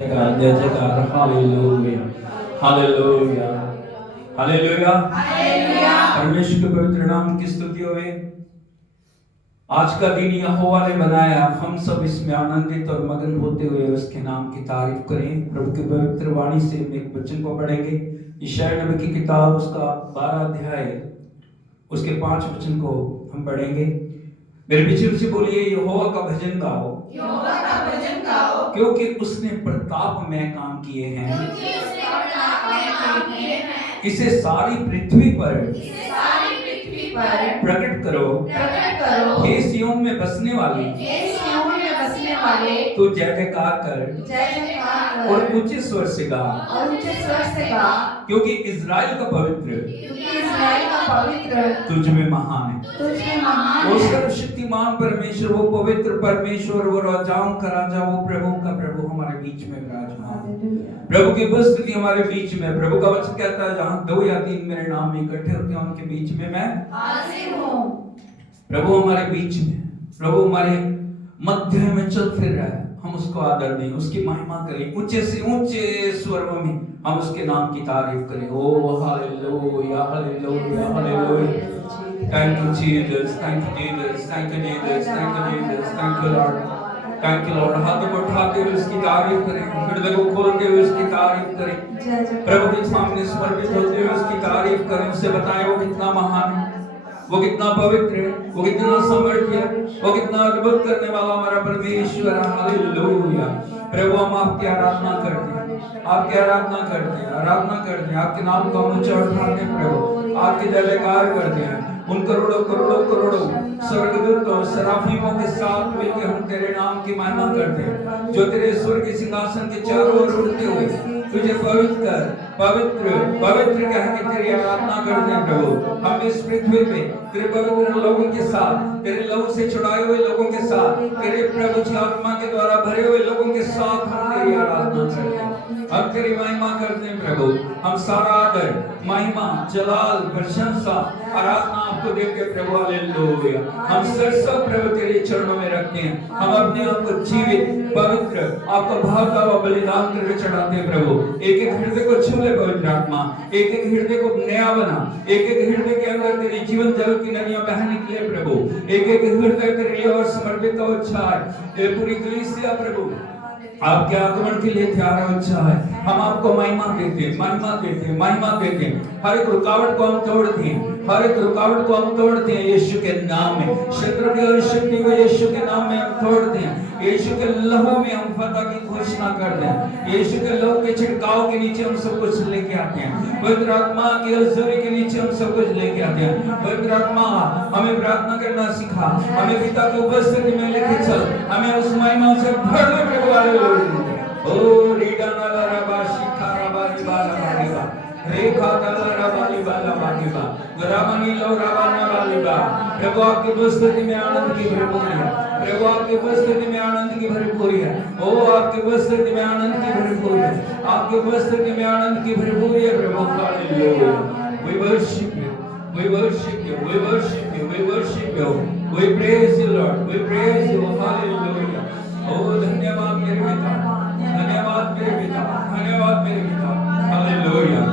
जय जयकार hallelujah hallelujah hallelujah hallelujah. परमेश्वर के पवित्र नाम की स्तुति होवे। आज का दिन यहोवा ने बनाया, हम सब इसमें आनंदित और मगन होते हुए उसके नाम की तारीफ करें। प्रभु की पवित्र वाणी से हम एक वचन को पढ़ेंगे। यशायाह नबी की किताब उसका 12 अध्याय उसके 5 वचन को हम पढ़ेंगे। मेरे पीछे से बोलिए, यहोवा का भजन गाओ, यहोवा का भजन गाओ, क्योंकि उसने प्रताप में काम किए हैं। क्योंकि उसने प्रताप में काम किए हैं। इसे सारी पृथ्वी पर प्रकट करो। हे सिय्योन में बसने वाली, तो जय जयकार कर और ऊंचे स्वर से गा, क्योंकि इज़राइल का पवित्र तुझ में महान है। वो सर्वशक्तिमान परमेश्वर, वो पवित्र परमेश्वर, वो राजाओं का राजा, वो प्रभु का प्रभु हमारे बीच में विराजमान। प्रभु की उपस्थिति हमारे बीच में। प्रभु का वचन कहता है, जहां 2 या 3 मेरे नाम में इकट्ठे होते हैं उनके बीच में मैं हाजिर हूं। प्रभु हमारे बीच में, प्रभु हमारे मध्य में चल फिर रहा है। हम उसको आदर दें, उसकी महिमा करें, ऊंचे से ऊंचे स्वरों में हम उसके नाम की तारीफ करें। Oh hallelujah hallelujah hallelujah. Thank you Jesus, thank you Jesus, thank you Jesus, thank you Jesus, thank you Lord, thank you Lord. हाथों को उठाते हुए उसकी तारीफ करें, हृदय को खोलते हुए उसकी तारीफ करें, प्रभु के सामने समर्पित होते हुए उसकी तारीफ करें। उससे बताएं वो कितना महान है, वो कितना पवित्र है, वो कितना समर्थ है, वो कितना अद्भुत करने वाला हमारा परमेश्वर। हालेलुया। प्रभु हम आपकी आराधना करते हैं, आपकी आराधना करते हैं, आराधना करते हैं, आपके नाम को हम ऊंचा उठाते हैं प्रभु, आपकी जय जयकार करते हैं। उन करोड़ों करोड़ों करोड़ों स्वर्गदूतों सराफीमों के साथ मिलकर हम तेरे नाम की महिमा करते हैं, जो तेरे स्वर्ग के सिंहासन के चारों ओर उड़ते हुए तुझे पवित्र पवित्र पवित्र कह के तेरी आराधना करते हैं। प्रभु हम इस पृथ्वी पे तेरे पवित्र लोगों के साथ, तेरे लहू से छुड़ाए हुए लोगों के साथ, तेरे प्रभु की आत्मा के द्वारा भरे हुए लोगों के साथ हम तेरी आराधना करते हैं, हम तेरी महिमा करते हैं। प्रभु हम सारा आदर, महिमा, जलाल, प्रशंसा, आराधना आपको देते हैं प्रभु। हालेलुया। हम सब प्रभु तेरे चरणों में रखते हैं। हम अपने आप को जीवित पवित्र आपको भावता हुआ बलिदान करके चढ़ाते हैं प्रभु। एक एक हृदय को छू ले पवित्र आत्मा, एक एक हृदय को नया बना, एक एक हृदय के अंदर तेरी जीवन जल की नदियां बह निकले प्रभु। एक एक हृदय तेरे लिए और समर्पित हो चाहे पूरी कलीसिया प्रभु आपके आगमन के लिए तैयार हो चाहे। हम आपको महिमा देते हैं, महिमा देते हैं, महिमा देते हैं। हर एक रुकावट को हम तोड़ते हैं, हर एक रुकावट को हम तोड़ते हैं यीशु के नाम में। शत्रु की हर शक्ति को यीशु के नाम में हम तोड़ते हैं। यीशु के लहू में हम फतह की घोषणा करते हैं। यीशु के लहू के छिड़काव के नीचे हम सब कुछ लेके आते हैं। पवित्र आत्मा की हजूरी के नीचे हम सब कुछ लेके आते हैं। पवित्र आत्मा हमें प्रार्थना करना सिखा, हमें पिता की उपस्थिति में लेके चल, हमें उस महिमा से भर दे प्रभु। हालेलुया। ओ रीडाना रबा शिखारा बारी बाला बारीबा, रेखा दला बाली बाला बारीबा, गरामनी लो रावाना बालीबा। प्रभु आपकी उपस्थिति में आनंद की भरपूरी है, प्रभु आपकी उपस्थिति में आनंद की भरपूरी है। ओ आपकी उपस्थिति में आनंद की भरपूरी है, आपकी उपस्थिति में आनंद की भरपूरी है प्रभु। Hallelujah. We worship you, we worship you, we worship you, we worship you, we praise you Lord, we praise you। Hallelujah. ओ धन्यवाद मेरे पिता, धन्यवाद मेरे पिता, धन्यवाद मेरे पिता। Hallelujah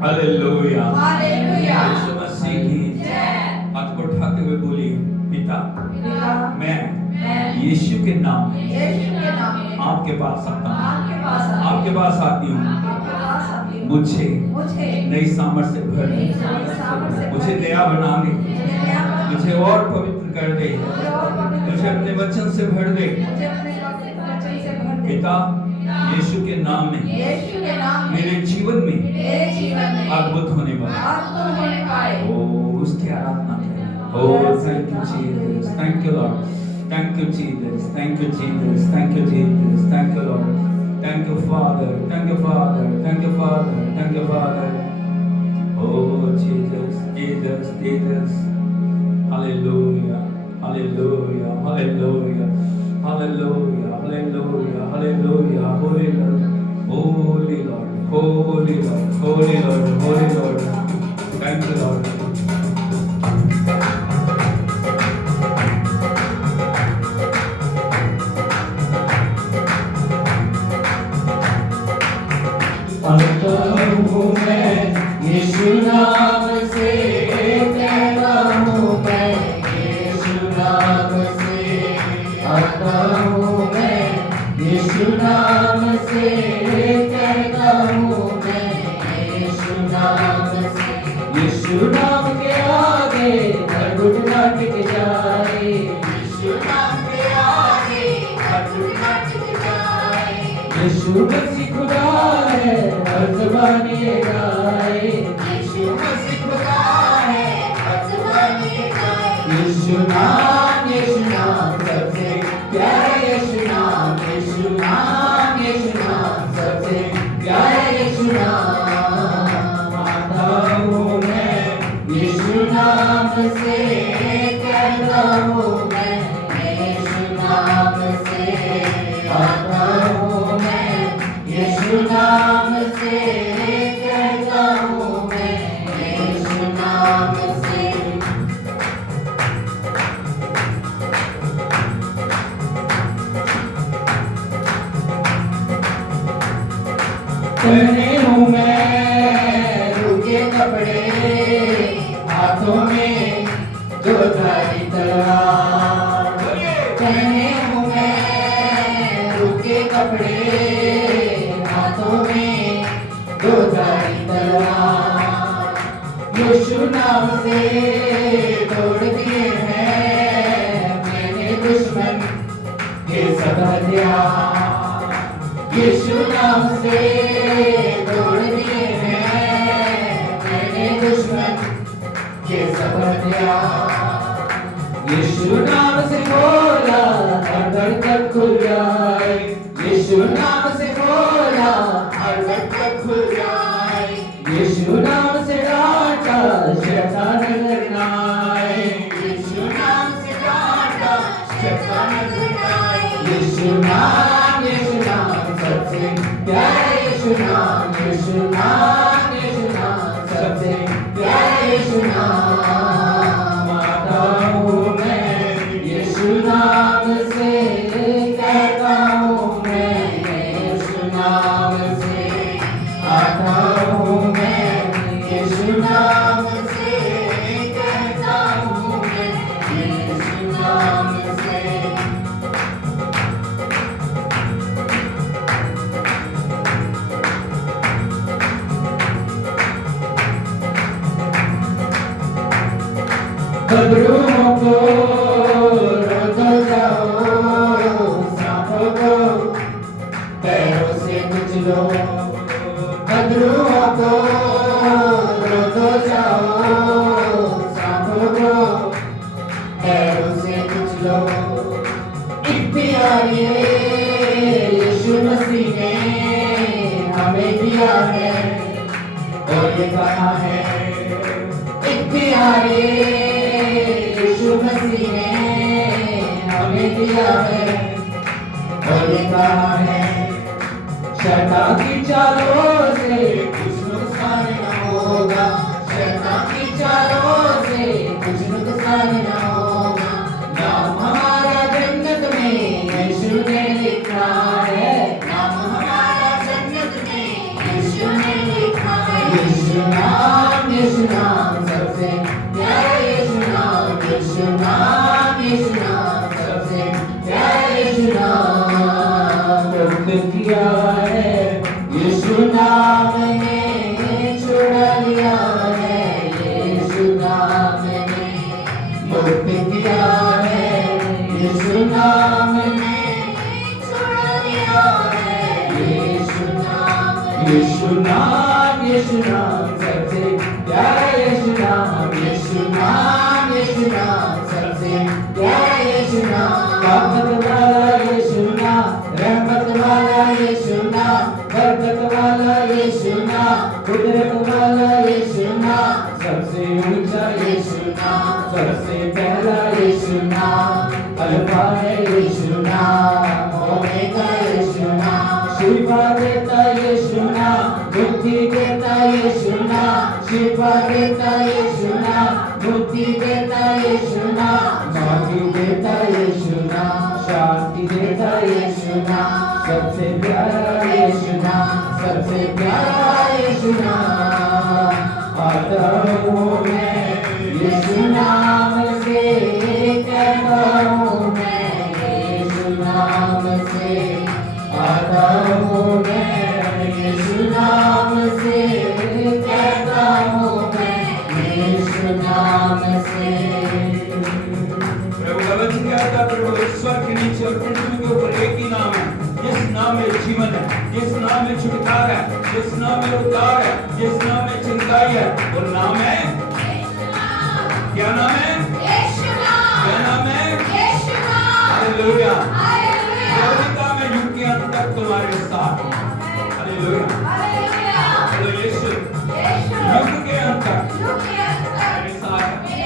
hallelujah hallelujah. Yeshu Masih की जय। हाथ को उठाते हुए बोलिए, पिता मैं यीशु के नाम में आपके पास आता हूँ, आपके पास आती हूँ। मुझे नई सामर्थ से भर दे, मुझे नया बना दे, मुझे और पवित्र कर दे, मुझे अपने वचन से भर दे। पिता यीशु के नाम में मेरे जीवन में अद्भुत होने पाए। ओ उसकी आराधना करें। Oh thank you Jesus, thank you Lord, thank you Jesus, thank you Jesus, thank you Jesus, thank you Lord, thank you Father, thank you Father, thank you Father, thank you Father. Oh Jesus Jesus Jesus. Hallelujah hallelujah hallelujah hallelujah hallelujah hallelujah. Holy Lord, holy Lord, holy Lord, holy Lord, holy Lord. Thank you Lord. आता हूँ मैं यीशु नाम से कहता हूँ मैं यीशु नाम से आता हूँ मैं यीशु नाम से कहता हूँ मैं यीशु नाम से यीशु नाम के आगे हर घुटना टिक जाए यीशु नाम के आगे हर घुटना टिक जाए यीशु मसीह खुदा है हर ज़बान ये गाए यीशु मसीह खुदा है हर ज़बान ये गाए यीशु नाम सबसे प्यारा यीशु नाम सबसे प्यारा यीशु नाम आता हूँ मैं यीशु नाम से कहता हूँ मैं यीशु नाम से आता हूँ मैं यीशु नाम से कहता हूँ मैं यीशु नाम से पहने हूँ मैं रुके कपड़े हाथों में दो धारी तलवार पहने हूँ मैं रुके कपड़े हाथों में दो धारी तलवार यीशु नाम से तोड़ दिए हैं मैंने दुश्मन के सब हथियार यीशु नाम से तोड़ दिए हैं मैंने दुश्मन के सब हथियार यीशु नाम से बोला हर धड़कन खुल जाए यीशु नाम से बोला हर धड़कन खुल जाए यीशु नाम से डांटा शैतान नजर न आए यीशु नाम से डांटा शैतान नजर न आए यीशु नाम सबसे प्यारा यीशु नाम सबसे प्यारा यीशु नाम आता हूँ मैं यीशु नाम से कहता हूँ मैं यीशु नाम से आता हूँ मैं यीशु नाम से कहता हूँ मैं यीशु नाम से बदरूहों को रोक जाओ सांपों को पैरों से कुचलो बदरूहों को रोक जाओ सांपों को पैरों से कुचलो इख्तियार ये यीशु मसीह ने हमें दिया है और ये कहा है इख्तियार यीशु मसीह ने हमें दिया है और ये कहा है शैतान की चालों से कुछ नुकसान न होगा शैतान की चालों से कुछ नुकसान न होगा नाम हमारा जन्नत में यीशु ने लिखा है नाम हमारा जन्नत में यीशु ने लिखा है यीशु नाम सबसे प्यारा यीशु नाम सबसे प्यारा यीशु नाम किया है यीशु नाम ने छुड़ा लिया है यीशु नाम ने मुक्त किया है यीशु नाम ने छुड़ा लिया है यीशु नाम सबसे प्यारा यीशु नाम सबसे प्यारा यीशु नाम रहमत वाला यीशु नाम बरकत वाला यीशु नाम कुदरत वाला यीशु नाम सबसे ऊंचा यीशु नाम सबसे पहला यीशु नाम अल्फा है यीशु नाम ओमेगा यीशु नाम शिफा देता यीशु नाम मुक्ति देता यीशु नाम शिफा देता यीशु नाम मुक्ति देता यीशु नाम माफी देता यीशु नाम शांति देता यीशु नाम सबसे प्यारा यीशु नाम सबसे प्यारा यीशु नाम, आता हूँ मैं यीशु नाम से, कहता हूँ मैं यीशु नाम से, आता हूँ मैं यीशु नाम से, कहता हूँ मैं यीशु नाम से। प्रभु का वचन कहता है, प्रभु ईश्वर के नीचे और पृथ्वी के ऊपर एक ही नाम है, जिस नाम में जीवन है, जिस नाम में छुटकारा है, जिस नाम में उद्धार है, जिस नाम में चंगाई है, वो नाम है, क्या नाम है? क्या नाम है? हालेलुया। यहोवा में युग के अंत तक तुम्हारे साथ। हालेलुया। बोलो यीशु युग के अंत तक मेरे साथ है।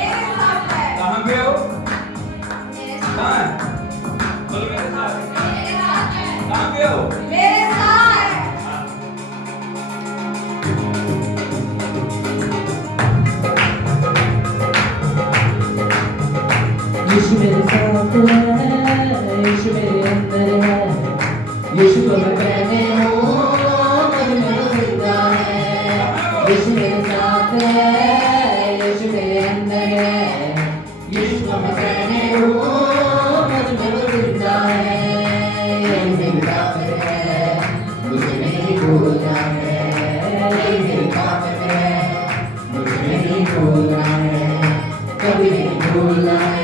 कहाँ पे हो? कहाँ है? बोलो मेरे साथ है। कहाँ पे हो? यीशु मेरे साथ है, यीशु मेरे अंदर है, यीशु को मैं पहने हूँ, मुझ में वो जिंदा है। यीशु मेरे साथ है, यीशु मेरे अंदर है, यीशु को मैं पहने हूँ, मुझ में वो जिंदा है। यही मेरी ताकत है, मुझे नहीं भूलना है, यही मेरी ताकत है, मुझे नहीं भूलना है, कभी नहीं भूलना है,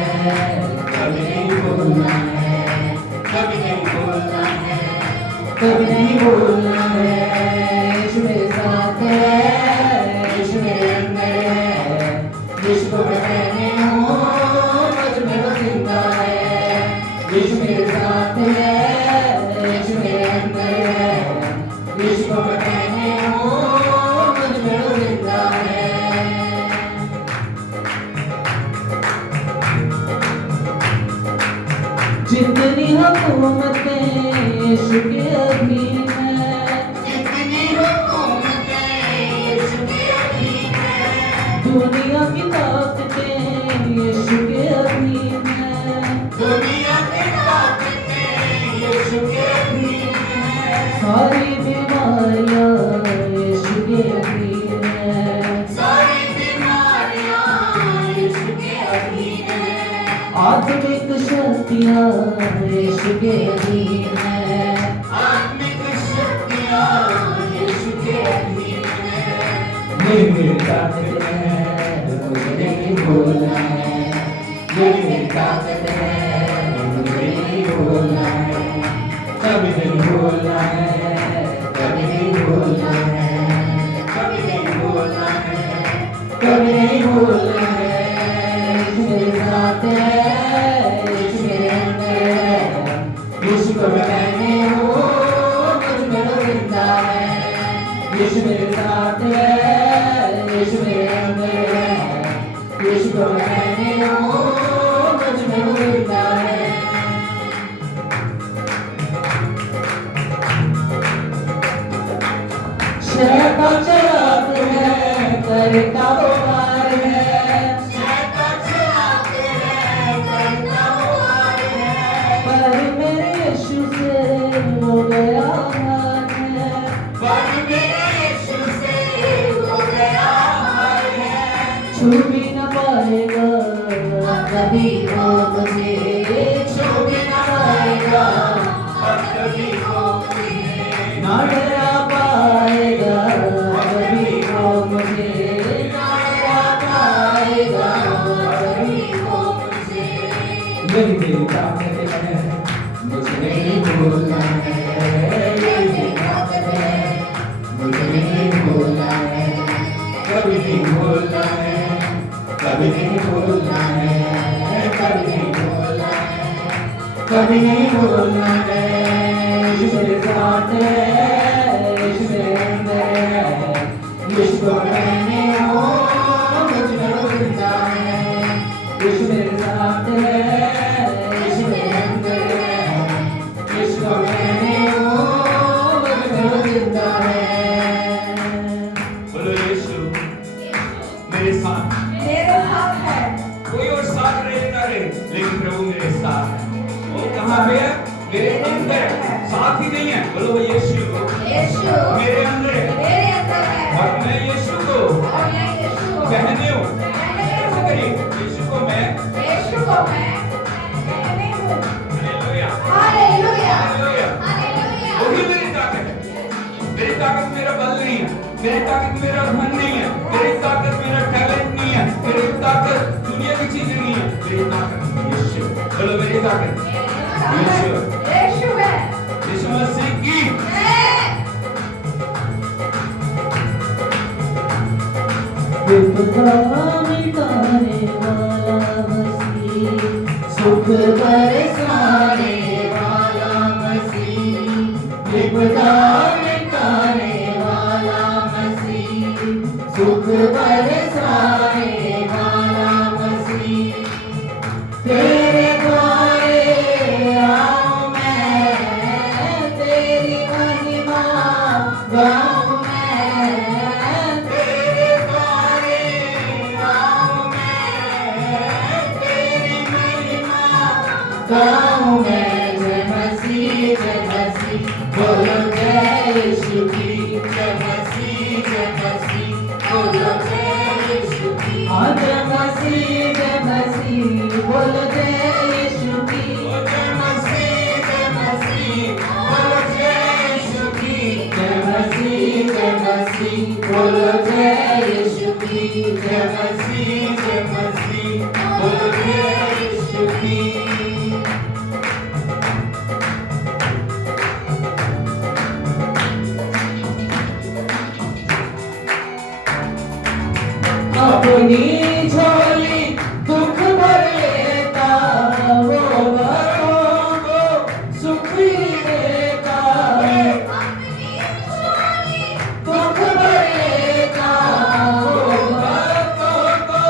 कभी नहीं भूलना है, कभी नहीं भूलना है, कभी नहीं भूलना है। यीशु मेरे साथ है, यीशु मेरे अंदर है, यीशु को मैं पहने हूँ, मुझ में वो जिंदा है। यीशु मेरे साथ है, यीशु मेरे अंदर है, यीशु को मैं पहने हूँ, मुझ में वो जिंदा है। जितनी हुकूमतें यीशु के अधीन है, जितनी हुकूमतें यीशु के अधीन है, दुनिया की ताकतें यीशु के अधीन है, दुनिया की ताकतें यीशु के अधीन है, सारी बीमारियां यीशु के अधीन है, सारी बीमारियां यीशु के अधीन है, आत्मिक शक्तियाँ यीशु के अधीन है, आत्मिक शक्तियाँ यीशु के अधीन है। यही मेरी ताकत है, मुझे नहीं भूलना है, यही मेरी ताकत है, मुझे नहीं भूलना है, कभी नहीं भूलना है, कभी नहीं भूलना है, कभी नहीं भूलना है, कभी नहीं भूलना है। यीशु मेरे साथ है, यीशु मेरे अंदर है, यीशु को मैं पहने हूँ, मुझ में वो जिंदा है। यीशु मेरे साथ है, यीशु मेरे अंदर है, यीशु को मैं पहने हूँ, मुझ में वो जिंदा है। शैतान चलाक है, करता वो वार है, शैतान चलाक है, करता वो वार है, पर मेरे यीशु से हो गया हार है, पर मेरे यीशु से हो गया हार है। छू भी न पाएगा कभी वो मुझे, छू भी न पाएगा कभी वो मुझे, ना डरा पाएगा कभी वो मुझे, ना डरा पाएगा कभी वो मुझे। यही मेरी ताकत है, मुझे नहीं भूलना है, यही मेरी ताकत है, मुझे नहीं भूलना है, कभी नहीं भूलना है, कभी नहीं भूलना है, कभी नहीं भूलना है, कभी नहीं भूलना है। यीशु मेरे साथ है, यीशु मेरे अंदर है, यीशु को मैं पहने हूँ, मुझ में वो जिंदा है। यीशु मेरे साथ है, यीशु मेरे अंदर है, यीशु को मैं पहने हूँ, मुझ में वो जिंदा है। बोलो यीशु मेरे साथ है। कोई और साथ रहे ना रहे, लेकिन प्रभु मेरे साथ है। वो कहाँ पे है? मेरे ताकत मेरा बल नहीं है, मेरी ताकत मेरा धन नहीं है, मेरी ताकत मेरा टैलेंट नहीं है, मेरी ताकत दुनिया की चीजें नहीं है, मेरी ताकत यीशु। बोलो मेरी ताकत यीशु है, यीशु मसीह की। विपदा मिटाने वाला मसीह, सुख बरसाने वाला मसीह, विपदा मिटाने वाला मसीह, सुख बरसाने वाला मसीह। तेरे द्वारे आऊं मैं, तेरी महिमा गाऊं मैं, तेरे द्वारे आऊं मैं, तेरी महिमा गाऊं मैं। जय मसीह बोलो जय यीशु की, जय मसीह बोलो जय यीशु की। जय मसीह बोलो जय यीशु की, जय मसीह बोलो जय यीशु की, जय मसीह बोलो जय यीशु की, जय मसीह बोलो जय यीशु की। अपनी झोली दुख भर लेता, वो भक्तों को सुख ही देता। दुख भर लेता, वो भक्तों को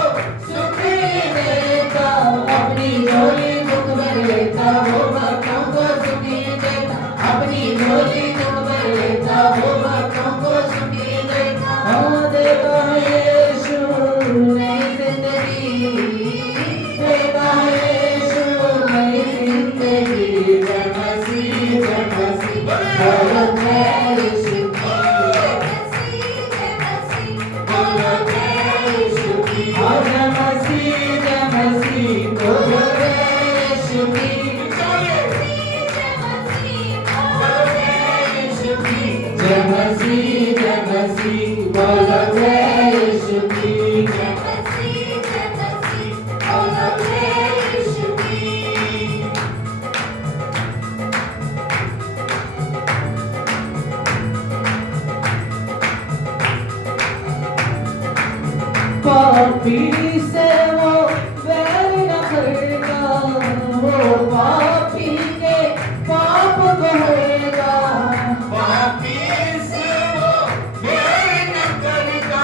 सुख ही देता। अपनी झोली दुख भर लेता, वो भक्तों को सुख ही देता। अपनी झोली दुख भर लेता, वो भक्तों को सुख ही देता। देता यीशु नई जिंदगी, देता यीशु नई जिंदगी। जय मसीह बोलो जय यीशु की, बोलो जय यीशु की। जय मसीह बोलो जय यीशु की, जय मसीह बोलो जय यीशु की, जय मसीह बोलो जय यीशु की। पापी से वो बैर न करता, वो पापी के पाप कहेगा। पापी से वो बैर न करता,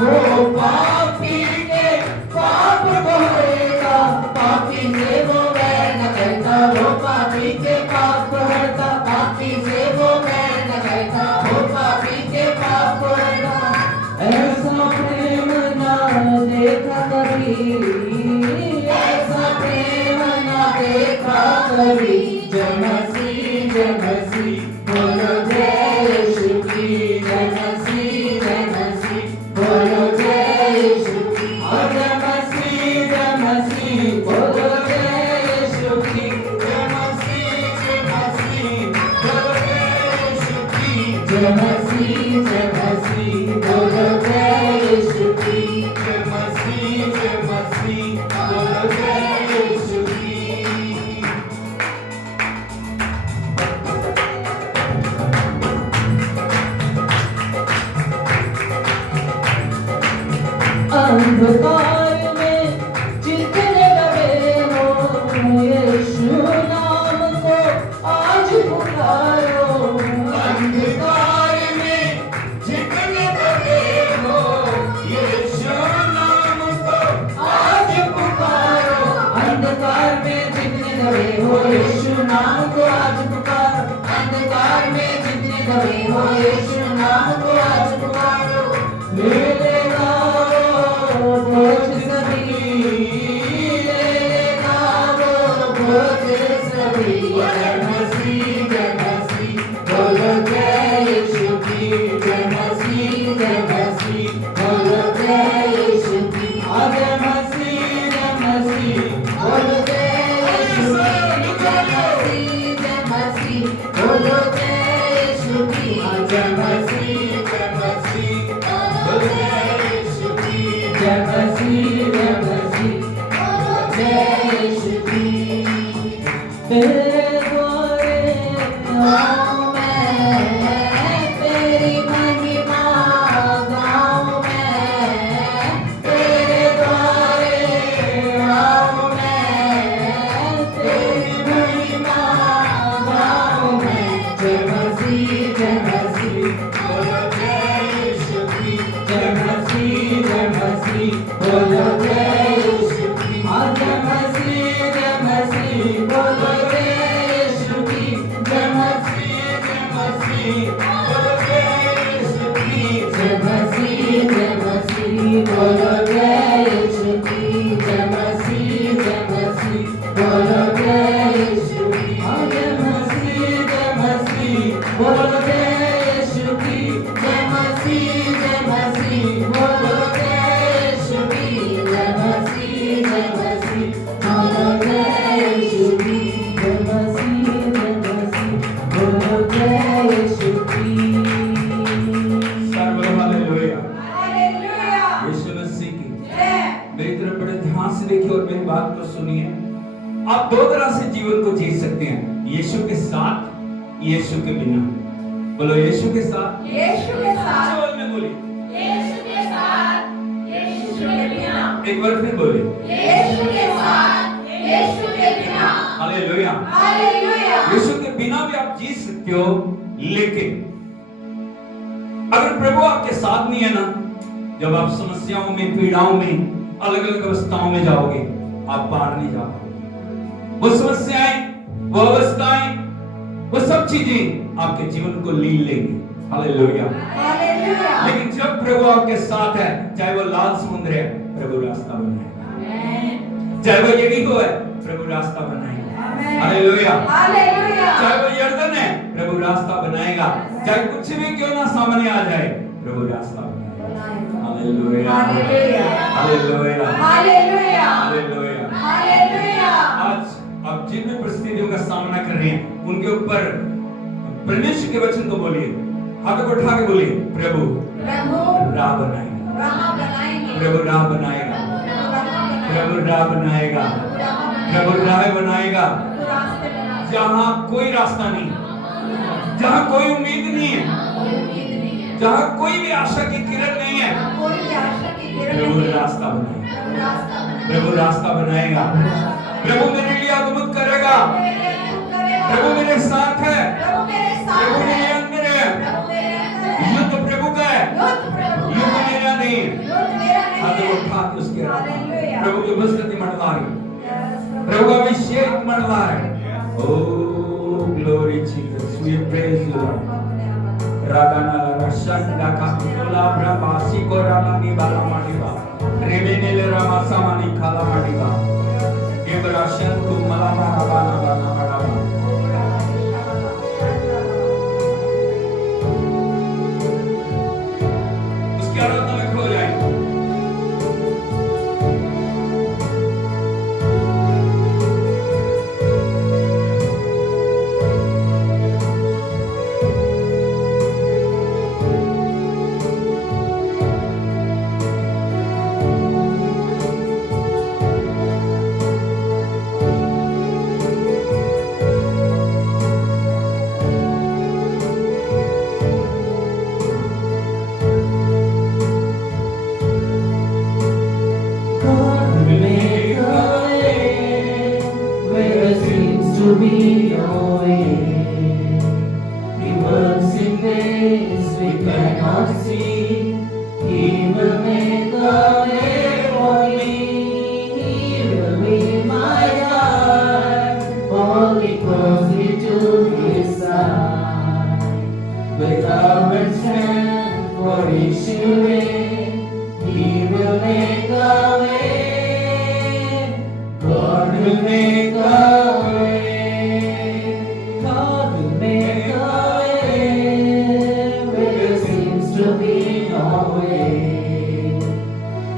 वो पापी के पाप कहेगा। पापी से वो बैर न करता, वो पापी के पाप कहेगा। पापी से वो बैर न करता, वो पापी के पाप कहेगा। ऐसा प्रेम ना देखा कभी, ऐसा प्रेम ना देखा कभी। जय मसीह बोलो जय यीशु की, जय मसीह बोलो जय यीशु की। जय मसीह बोलो जय यीशु की, जय मसीह बोलो जय यीशु की। जय मसीह बोलो जय यीशु की, जय मसीह बोलो जय यीशु की। अंधकार में जितने दबे हो, यीशु नाम को आज पुकारो। अंधकार में जितने दबे हो, यीशु नाम को आज पुकारो। अंधकार में जितने दबे हो, यीशु नाम को आज पुकारो। अंधकार में जितने दबे हो, यीशु नाम को आज पुकारो। ले लेगा वो बोझ सभी, ले लेगा वो बोझ सभी। जय मसीह बोलो जय यीशु की, जय मसीह बोलो जय यीशु की। जय मसीह बोलो जय यीशु की, जय मसीह बोलो जय यीशु की। जय मसीह जय मसीह जय मसीह बोलो जय यीशु की तेरे द्वारे आऊं मैं तेरी महिमा गाऊं मैं तेरे द्वारे आऊं मैं तेरी महिमा गाऊं मैं जय मसीह बोलो जय यीशु की जय मसीह बोलो जय यीशु की जय मसीह बोलो जय यीशु की जय मसीह बोलो जय यीशु की जय मसीह बोलो जय यीशु की जय मसीह बोलो जय यीशु की जय मसीह बोलो जय यीशु की जय मसीह बोलो जय यीशु की जय मसीह बोलो जय यीशु की जय मसीह बोलो जय यीशु की सर्व हालेलुया हालेलुया यीशु मसीह की जय मेरी तरफ बड़े ध्यान से देखिए और मेरी बात को सुनिए। आप दो तरह से जीवन को जी सकते हैं, यीशु के साथ, यीशु के बिना। बोलो यीशु के साथ, यीशु के साथ जोर में बोलिए। यीशु के साथ यीशु के बिना एक बार फिर बोलिए। यीशु के साथ यीशु के बिना हालेलुया। हालेलुया यीशु के बिना भी आप जी सकते हो, लेकिन अगर प्रभु आपके साथ नहीं है ना, जब आप समस्याओं में, पीड़ाओं में, अलग अलग अवस्थाओं में जाओगे, आप पार नहीं जाओगे। वो समस्याएं, वो अवस्थाएं, वो सब चीजें आपके जीवन को लीन लेंगी। हालेलुया। हालेलुया लेकिन जब प्रभु आपके साथ है, चाहे वो लाल समुद्र है, प्रभु रास्ता बनाएगा। आमेन चाहे वो यरीहो है, प्रभु रास्ता बनाएगा। Amen hallelujah. हालेलुया चाहे वो यर्दन है, प्रभु रास्ता बनाएगा। चाहे कुछ भी क्यों ना सामने आ जाए, प्रभु रास्ता बनाएगा। Hallelujah. Hallelujah hallelujah. Hallelujah hallelujah. Hallelujah आज आप जिन भी परिस्थितियों का सामना कर रहे हैं, उनके ऊपर परमेश्वर के वचन को बोलिए, हाथों को उठा के बोलिए, प्रभु राह बनाएगा। राह बनाएंगे प्रभु राह बनाएगा। प्रभु राह बनाएगा। प्रभु राह बनाएगा। रास्ते बनाएंगे जहाँ कोई रास्ता नहीं, जहाँ कोई उम्मीद नहीं है, कोई उम्मीद नहीं है जहाँ कोई भी आशा की किरण नहीं है, कोई भी आशा की किरण प्रभु नहीं है रास्ता बनाएगा। रास्ता बनाएंगे प्रभु रास्ता बनाएगा। प्रभु मेरे लिए अद्भुत करेगा। प्रभु मेरे साथ है। प्रभु मेरे साथ प्रभु है मेरे अंदर है। प्रभु मेरे अंदर है युद्ध प्रभु का है, युद्ध प्रभु का युद्ध है मेरा नहीं। युद्ध मेरा नहीं हाथ है उठा के उसके हालेलुया प्रभु की उपस्थिति मंडला रही, Yes, प्रभु का अभिषेक मंडला है। Oh glory Jesus, we praise you Lord. रागाना रशंगा काकुला ब्रह्मासी को रामानी बाला माडीबा रेमेनेले रामासा मानी खाला माडीबा एब्राशन तू मलाना राबाना बाना माडाबा। उसकी आराधना में खो जाए। God will make a way where there seems to be no way. He works in ways we cannot see. He will make a way for me. He will be my God, only close me to His side. With love and strength for each new day, He will make a way. God will make a way. God will make a way where there seems to be no way.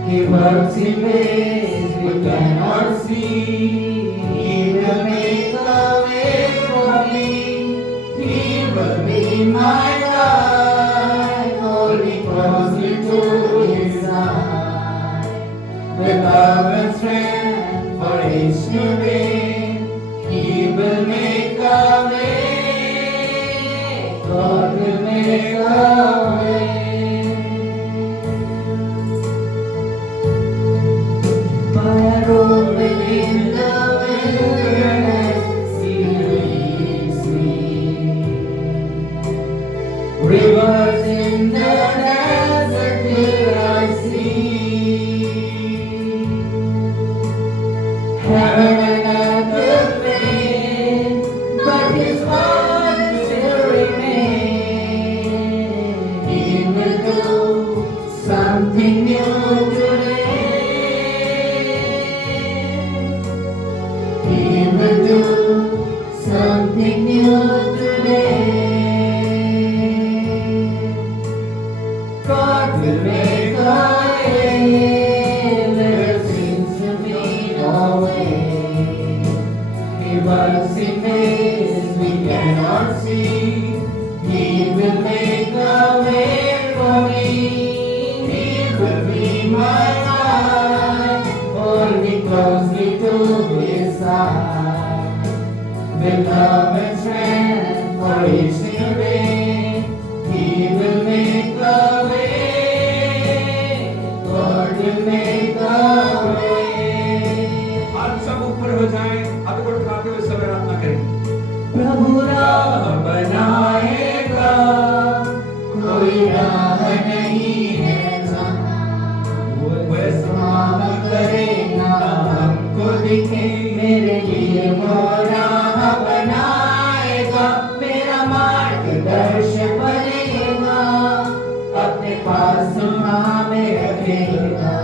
He works in ways we cannot see. He will make a way for me. He will be my guide, hold me closely to His side. make a way. Fire over in the wilderness, He leads me. Rivers in the desert will I see. Heaven and earth will fade, but His word still remains. He will do something new today. He will do something new today. God will make a way where there seems to be no way. He works in ways we cannot see. He will make a way for me. He will be my life. Hold me closely to His side. With love and strength for each new day. He will make a way. God will make a way. हाथ सब ऊपर हो जाएं, हाथ को उठाते हुए सब आराधना करें। प्रभु राह बनाएगा, कोई राह नहीं है जहाँ। वो काम करेगा, हमको दिखे, मेरे लिए वो राह बनाएगा। मेरा मार्गदर्शन बनेगा, अपने पास में रखेगा।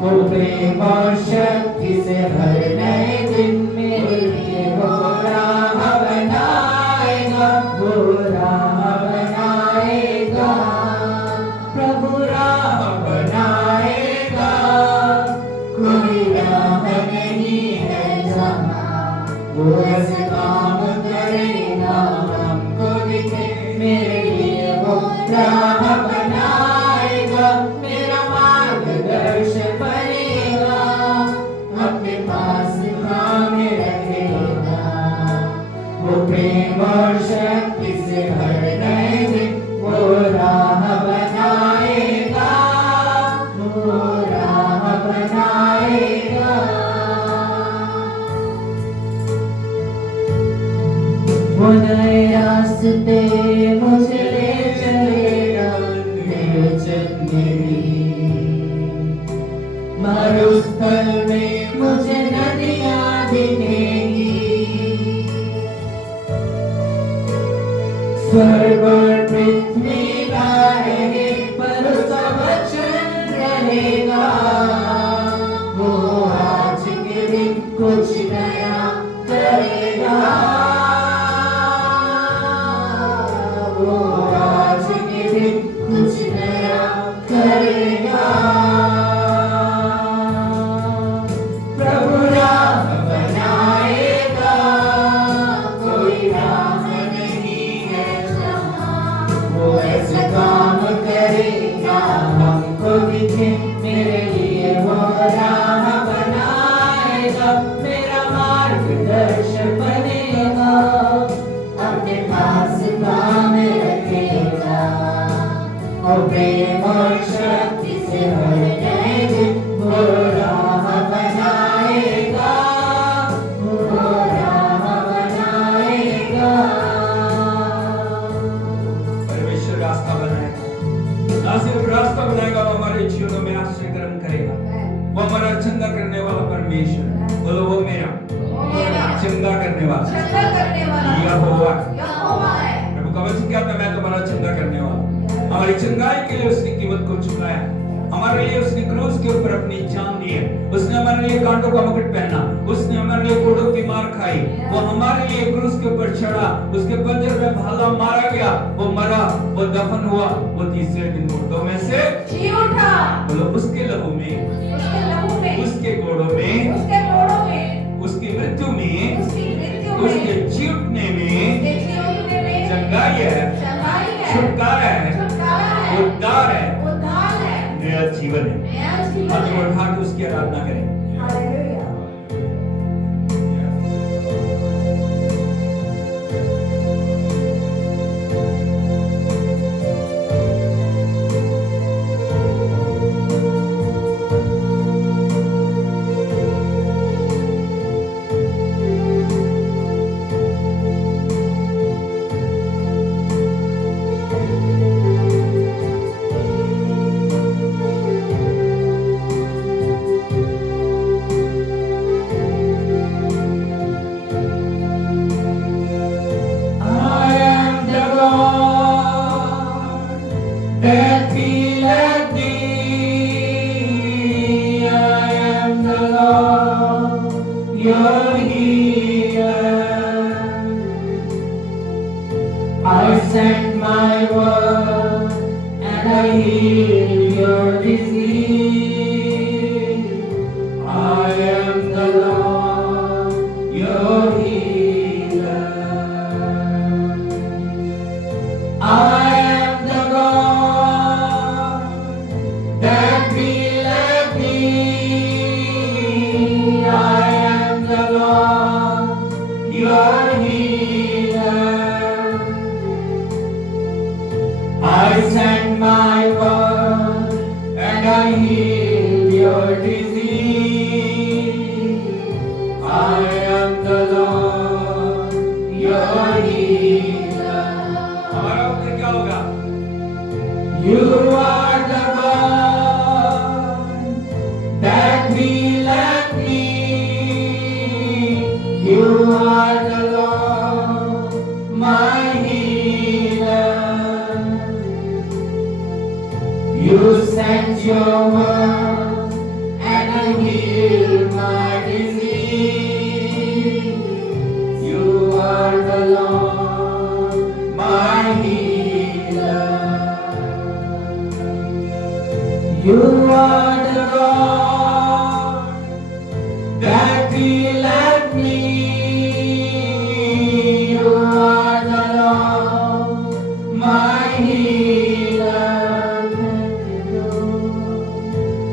वो प्रेम और शक्ति से हर नए दिन मेरे लिए वो राह बनाएगा। वो राह बनाएगा, प्रभु राह बनाएगा, कोई राह नहीं है जहाँ। वो ऐसे काम करेगा, हमको दिखे, मेरे लिए वो राह बनाएगा। मेरा मार्गदर्शन बनेगा, अपने पास में रखेगा। वो प्रेम और शक्ति से हर नए दिन वो राह बनाएगा। वो राह बनाएगा। वो नए रास्ते मुझे ले चलेगा, निर्जन मेरी मरुस्थल में मुझे नदियाँ दिखेंगी। स्वर्ग और पृथ्वी गाएंगे, पर उसका वचन रहेगा। वो आज के दिन कुछ नया करेगा। वो आज के दिन कुछ नया करेगा। प्रभु राह बनाएगा, कोई राह नहीं है जहाँ। वो ऐसे काम करेगा, हमको दिखे, मेरे लिए वो राह बनाएगा। मेरा मार्गदर्शन बनेगा, अपने पास में रखेगा। और प्रेम और शक्ति से हर नए दिन वो राह बनाएगा। वो राह बनाएगा। परमेश्वर रास्ता बनाएगा, ना सिर्फ रास्ता बनाएगा, वो हमारे जीवन में आश्रय ग्रहण करेगा। वो हमारा चंगा करने वाला परमेश्वर, बोलो वो मेरा चंगा करने वाला यहोवा है। प्रभु का वचन कहता है, मैं तुम्हारा चंगा करने वाला। हमारी चंगाई के लिए उसने कीमत को चुकाया। हमारे लिए उसने क्रूस के ऊपर अपनी जान दी है। उसने हमारे लिए कांटों का मुकुट पहना, उसने हमारे लिए कोड़ों की मार खाई। वो हमारे लिए क्रूस के ऊपर चढ़ा, उसके पंजर में भाला मारा गया, वो मरा, वो दफन हुआ, वो तीसरे दिन मुर्दों में से जी उठा। बोलो उसके लहू में, उसके कोड़ों में, उसकी मृत्यु में, उसके जी उठने में चंगाई है, छुटकारा है, उद्धार है, नया जीवन है। हाथ उठा के उसकी आराधना करें। that healeth thee. I am the Lord, your healer. I sent my word and I healed your disease. I am the Lord, your healer. I am the God that healeth thee. I am the Lord, your healer. I sent my word and I healed your disease. I am the Lord, your healer. हमारा उत्तर क्या होगा? You are the God that healeth me. You are the Lord, my healer. You sent your word and you healed my disease. You are the Lord, my healer. You are the God that healeth me. You are the Lord, my healer.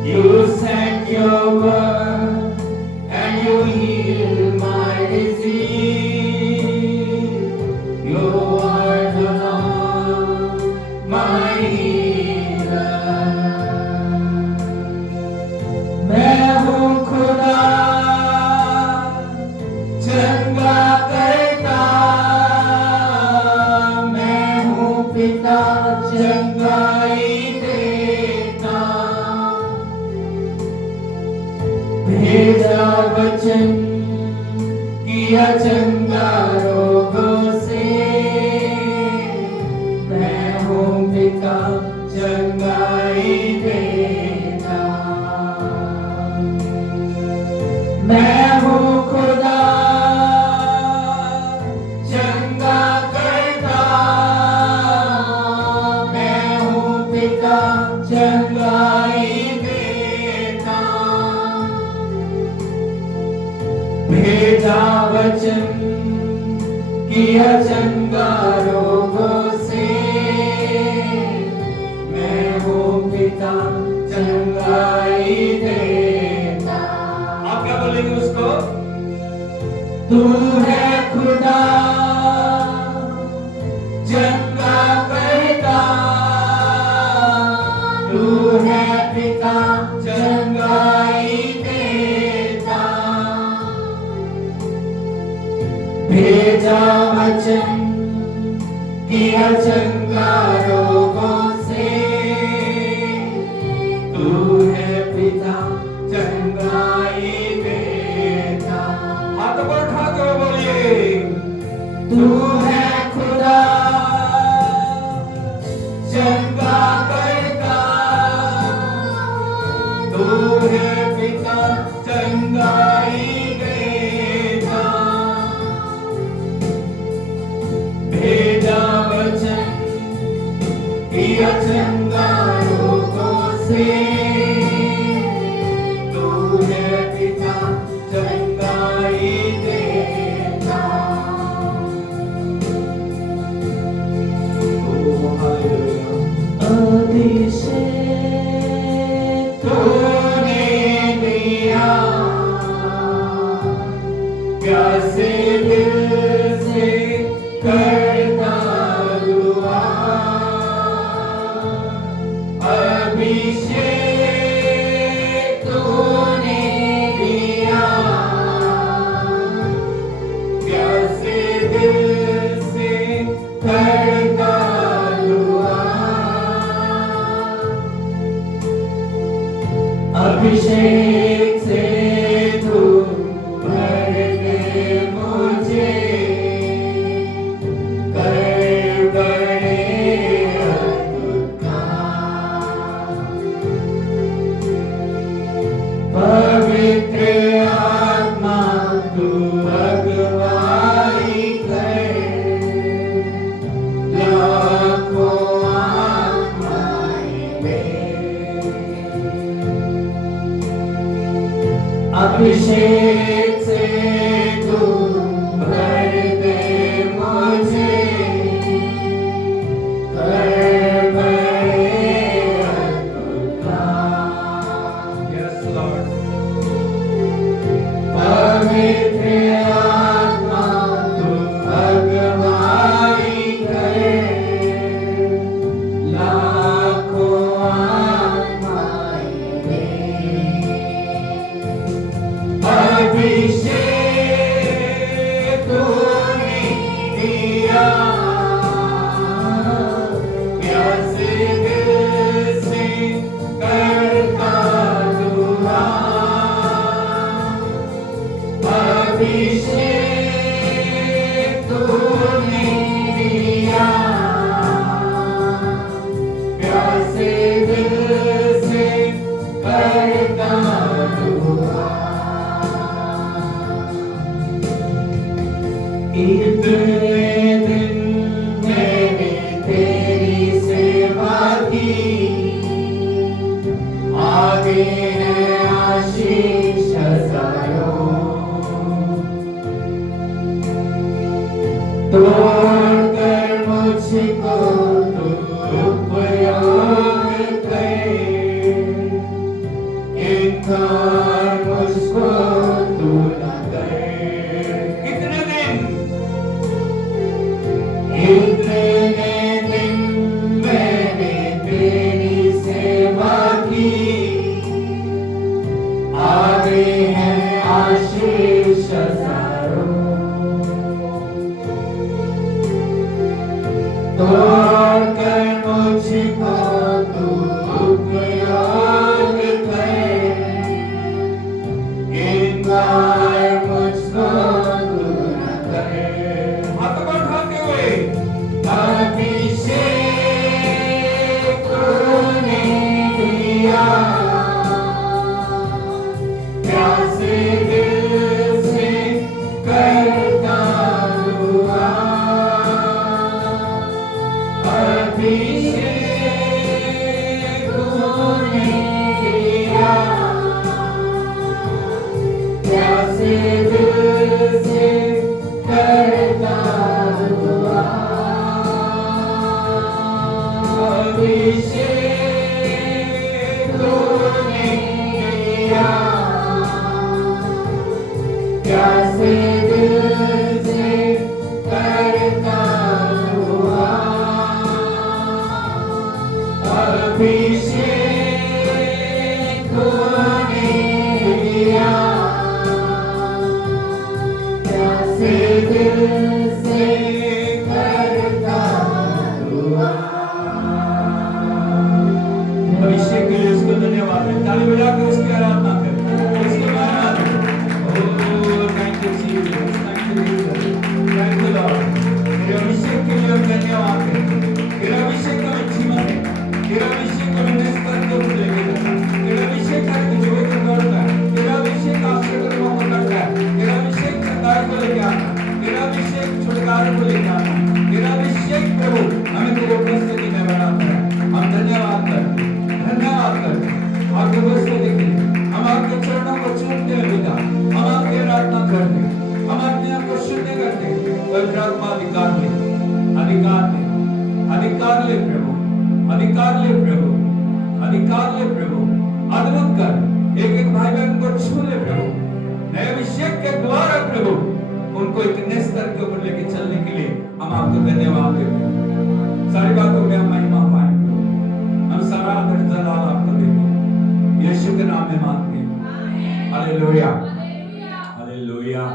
You sent your word and you healed my disease. You are the Lord, my healer. मैं हूँ खुदा चंगा करता. मैं हूँ पिता चंगाई देता. भेजा वचन किया चंगा रोगों से. मैं हूँ पिता चंगाई देता. मैं हूँ खुदा चंगा करता. मैं हूँ पिता चंगाई देता. भेजा वचन किया चंगा रोगों से. मैं हूँ पिता चंगाई देता. आप क्या बोलेंगे उसको? तू है खुदा चंगा करता. तू है पिता चंगाई देता. भेजा वचन किया चंगा रोगों से. तू है पिता चंगाई देता. हाथ पर उठा के बोलिए, तू है खुदा चंगा करता. तू है पिता चंगाई देता. भेजा वचन किया चंगा रोगों से. तू है पिता चंगाई देता. अभिषेक तूने दिया. प्यासे दिल से करता दुआ. अभिषेक तूने दिया. प्यासे दिल से करता दुआ. अभिषेक से तू भर दे मुझे. कर बड़े अद्भुत काम. आगे है आशीष हजारों, तोड़कर मुझको तू उपयोग कर, इनकार मुझको तू न कर। इतने दिन मैंने तेरी सेवा की, आगे है आशीष हजारों, तोड़कर मुझको तू उपयोग कर, इनकार मुझको तू न कर। हाथ उठाते हुए अभिषेक तूने दिया, प्यासे दिल से करता हुआ, अभिषेक तूने दिया, प्यासे दिल से करता हुआ, अभिषेक तूने दिया, प्यासे दिल से करता हुआ, अभिषेक तूने दिया, प्यासे दिल से करता हुआ। अभिषेक के लिए उसको धन्यवाद है। ताली बजाकर उसकी आराधना करें, उसकी महिमा करें। Oh thank you Jesus, thank you Jesus, thank you Lord. तेरे अभिषेक के लिए हम धन्यवाद हैं। तेरा अभिषेक हमें जीवन है, तेरा अभिषेक हमें नए स्तर के ऊपर लेके जाता है। तेरा अभिषेक हर जुए को तोड़ता है, तेरा अभिषेक आशीर्वादों को करता है, तेरा अभिषेक सदाई को लेके आता है, तेरा अभिषेक छुटकारे को लेके आता है, तेरा अभिषेक प्रभु हमें तेरे उपस्थिति में बनाता है। हम धन्यवाद करते हैं, धन्यवाद करते हैं। आपके उपस्थिति के लिए हम आपके चरणों को चूमते हैं पिता, हम आपकी आराधना करते हैं, हम अपने आप को शुद्ध करते हैं। पवित्र आत्मा अधिकार ले, अधिकार ले, अधिकार ले प्रभु, अधिकार ले प्रभु, अधिकार ले प्रभु। अद्भुत कर, एक एक भाई बहन को छू ले प्रभु, नए अभिषेक के द्वारा प्रभु उनको एक नए स्तर के ऊपर लेके चलने के लिए हम आपको धन्यवाद देते हैं। सारी बातों में हम महिमा पाएं प्रभु, हम सारा आदर जलाल आपको देते हैं, यीशु के नाम में मांगते हैं। Hallelujah, hallelujah.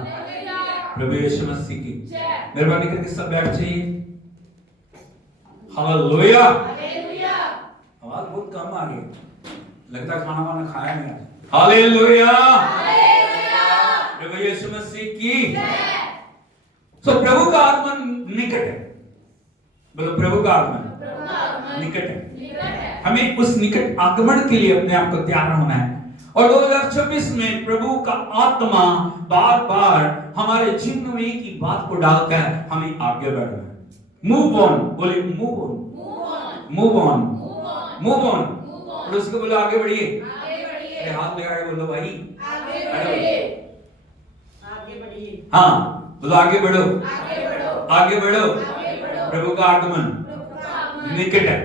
प्रभु यीशु मसीह की मेहरबानी करके सब बैठ जाइए। हालेलुया। आवाज बहुत कम आ रही, लगता है खाना वाना खाया नहीं। हालेलुया, प्रभु यीशु मसीह की। सो प्रभु का आगमन निकट है, बोलो प्रभु का आगमन निकट है। हमें उस निकट आगमन के लिए अपने आप को तैयार होना है। और 2026 में प्रभु का आत्मा बार बार हमारे जीवन में एक ही बात को डालकर हमें आगे बढ़ना है। मूव ऑन, बोलिए move on, move on, move on. और उसको बोलो आगे बढ़िए, अरे हाथ लगा के बोलो भाई आगे बढ़िए। हाँ बोलो आगे बढ़ो, आगे बढ़ो। प्रभु का आगमन निकट है।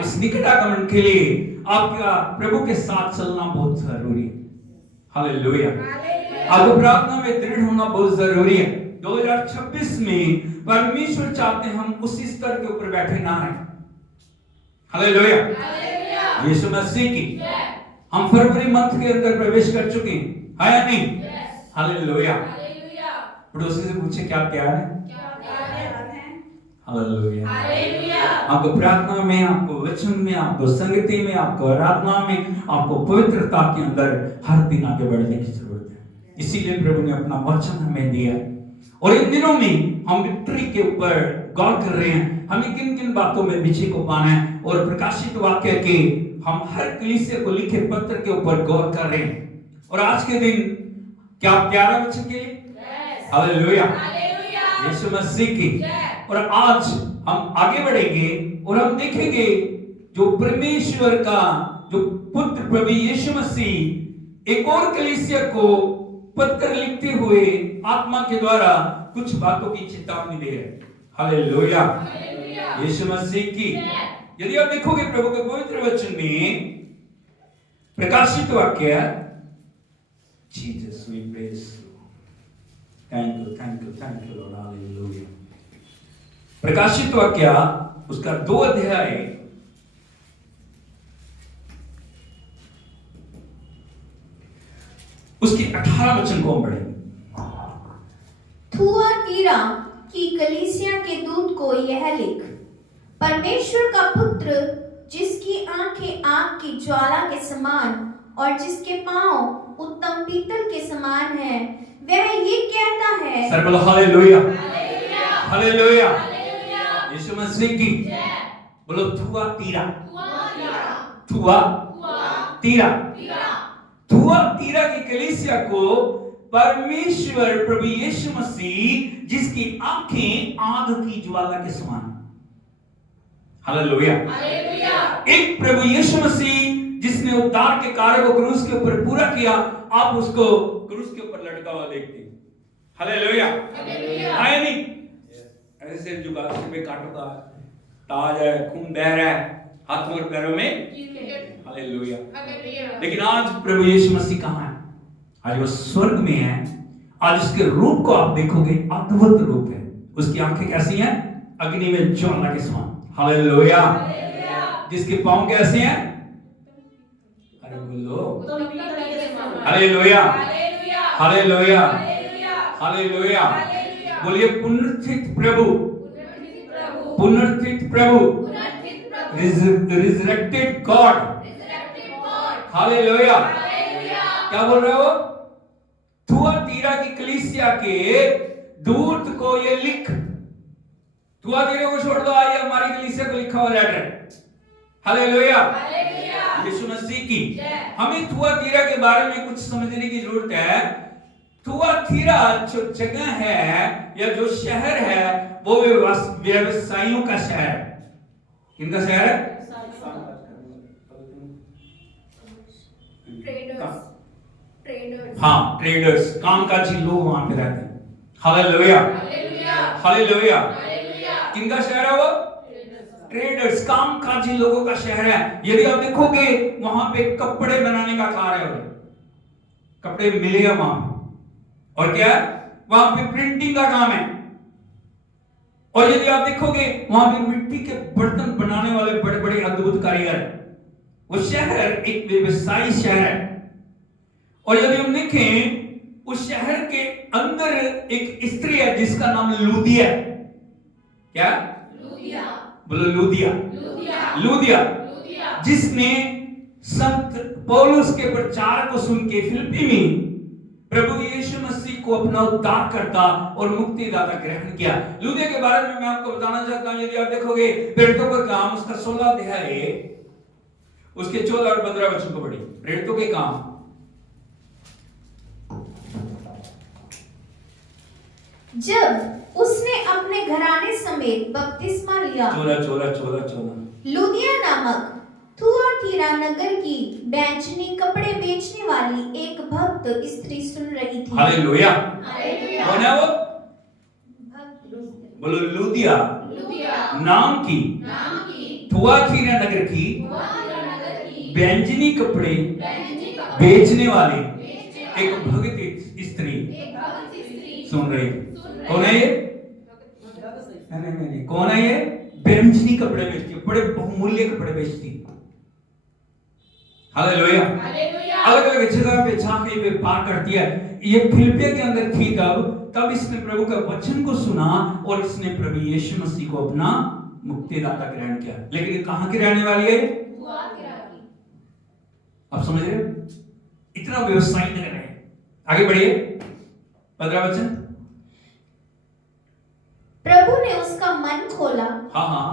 उस निकट आगमन के लिए आपका प्रभु के साथ चलना बहुत जरूरी है। हालेलुया। आपको प्रार्थना में दृढ़ होना बहुत जरूरी है। 2026 में परमेश्वर चाहते हैं हम उसी स्तर के ऊपर बैठे ना रहे। हालेलुया, यीशु मसीह की। हम फरवरी मंथ के अंदर प्रवेश कर चुके हैं, है या नहीं? हालेलुया। पड़ोसी से पूछे क्या प्यार है? हालेलुया। आपको प्रार्थना में, आपको वचन में, आपको संगति में, आपको आराधना में, आपको पवित्रता के अंदर हर दिन आगे बढ़ने की जरूरत है। इसीलिए प्रभु ने अपना वचन हमें दिया। और इन दिनों में हम विक्ट्री के ऊपर गौर कर रहे हैं, हमें किन किन बातों में विजय को पाना है। और प्रकाशित वाक्य के हम हर कलीसिया को लिखे पत्र के ऊपर गौर कर रहे हैं। और आज के दिन क्या प्यारा वचन के लिए? हालेलुया, यीशु मसीह की। और आज हम आगे बढ़ेंगे और हम देखेंगे जो परमेश्वर का जो पुत्र प्रभु यीशु मसीह एक और कलीसिया को पत्र लिखते हुए आत्मा के द्वारा कुछ बातों की चेतावनी दे रहे। हालेलुया, यीशु मसीह की। यदि आप देखोगे प्रभु के पवित्र वचन में प्रकाशित वाक्य, Jesus we praise you, thank you lord, hallelujah. प्रकाशित वाक्य उसका 2 अध्याय उसके 18 वचन को हम पढ़ेंगे। थुआतीरा की कलीसिया के दूत को यह लिख, परमेश्वर का पुत्र जिसकी आंखें आग की ज्वाला के समान और जिसके पांव उत्तम पीतल के समान हैं, वह ये कहता है। सर बोलो हालेलुया, हालेलुया, यीशु मसीह की। बोलो थुआतीरा, थुआतीरा, थुआतीरा की कलीसिया को परमेश्वर प्रभु यीशु मसीह जिसकी आंखें आग की ज्वाला के समान। हालेलुया, एक प्रभु यीशु मसीह जिसने उद्धार के कार्य को क्रूस के ऊपर पूरा किया, आप उसको क्रूस के ऊपर लटका हुआ देखते हैं। हालेलुया, है नहीं? ऐसे जो गाछ पे कांटों का ताज है, खून बह रहा है हाथों और पैरों में। हालेलुया। लेकिन आज प्रभु यीशु मसीह कहाँ है? आज वो स्वर्ग में है। आज उसके रूप को आप देखोगे, अद्भुत रूप है। उसकी आंखें कैसी हैं? अग्नि में ज्वाला के समान। हालेलुया। जिसके पांव कैसे हैं? अरे बोलो हालेलुया, हालेलुया, हालेलुया। बोलिए पुनरुत्थित प्रभु, पुनरुत्थित प्रभु, रिजरेक्टेड गॉड। हालेलुया। क्या बोल रहे हो? थुआतीरा की कलीसिया के दूत को ये लिख। थुआतीरा को छोड़ दो, आइए हमारी कलीसिया को लिखा हुआ लेटर। हालेलुया, यीशु मसीह की। हमें थुआतीरा के बारे में कुछ समझने की जरूरत है। थुआतीरा जो जगह है या जो शहर है वो व्यवसायियों का शहर है। किनका शहर है? हाँ, ट्रेडर्स, कामकाजी लोग वहां पे रहते हैं। Hallelujah, hallelujah. किनका शहर है वो? ट्रेडर्स, कामकाजी लोगों का शहर है। यदि आप देखोगे वहां पे कपड़े बनाने का कार्य हो रहा है, कपड़े मिलेगा वहां पे। और क्या है? वहां पे प्रिंटिंग का काम है। और यदि आप देखोगे वहां पे मिट्टी के बर्तन बनाने वाले बड़े बड़े अद्भुत कारीगर हैं। वो शहर एक व्यवसायी शहर है। और यदि हम देखें उस शहर के अंदर एक स्त्री है जिसका नाम लूदिया। क्या? लूदिया। बोलो लूदिया, लूदिया, जिसने संत पौलुस के प्रचार को सुन के फिलिप्पी में प्रभु यीशु मसीह को अपना उद्धारकर्ता और मुक्तिदाता ग्रहण किया। लूदिया के बारे में मैं आपको बताना चाहता हूं। यदि आप देखोगे प्रेरितों का काम उसका 16 अध्याय उसके 14 और 15 वचन को पढ़िए। प्रेरितों के काम। जब उसने अपने घराने समेत बपतिस्मा लिया, 14 लूदिया नामक थुआतीरा नगर की बैंचनी कपड़े बेचने वाली एक भक्त स्त्री सुन रही थी। हालेलुया। हालेलुया। कौन है वो? बोलो लूदिया नाम की थुआतीरा नगर की बैंचनी कपड़े बेचने वाली एक भक्त स्त्री सुन रही। कौन है ये? नहीं, कौन है ये? बैंचनी कपड़े बेचती है, बड़े बहुमूल्य कपड़े बेचती है। हालेलुया। अलग अलग जगह पे जहां कहीं पे पार करती है। ये फिलिपिया के अंदर थी तब इसने प्रभु का वचन को सुना और इसने प्रभु यीशु मसीह को अपना मुक्तिदाता ग्रहण किया। लेकिन ये कहां की रहने वाली है? आप समझ रहे हो? इतना व्यवसायी नगर है। आगे बढ़िए, 15 वचन। प्रभु ने उसका मन खोला हाँ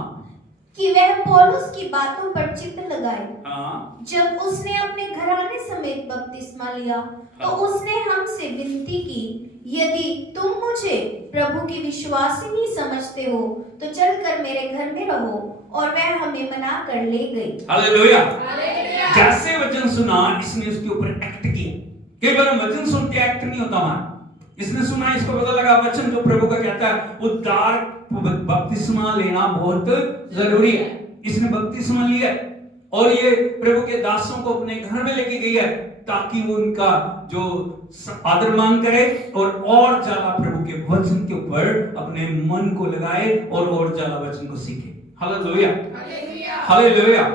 कि वह पौलुस की बातों पर चित्त लगाए। हाँ। जब उसने अपने घराने समेत बपतिस्मा लिया तो उसने हमसे विनती की यदि तुम मुझे प्रभु की विश्वासिनी समझते हो तो चलकर मेरे घर में रहो, और वह हमें मना कर ले गई। हालेलुया। जैसे वचन सुना इसने उसके ऊपर एक्ट किया। कई बार वचन सुन के एक्ट नहीं होता हमारा। इसने सुना, इसको पता लगा वचन जो प्रभु का कहता है उद्धार बपतिस्मा लेना बहुत जरूरी है। इसने बपतिस्मा लिया और ये प्रभु के दासों को अपने घर में लेके गई है ताकि वो उनका जो आदर मान करे और ज्यादा प्रभु के वचन के ऊपर अपने मन को लगाए और ज्यादा वचन को सीखे। हालेलुया, हालेलुया,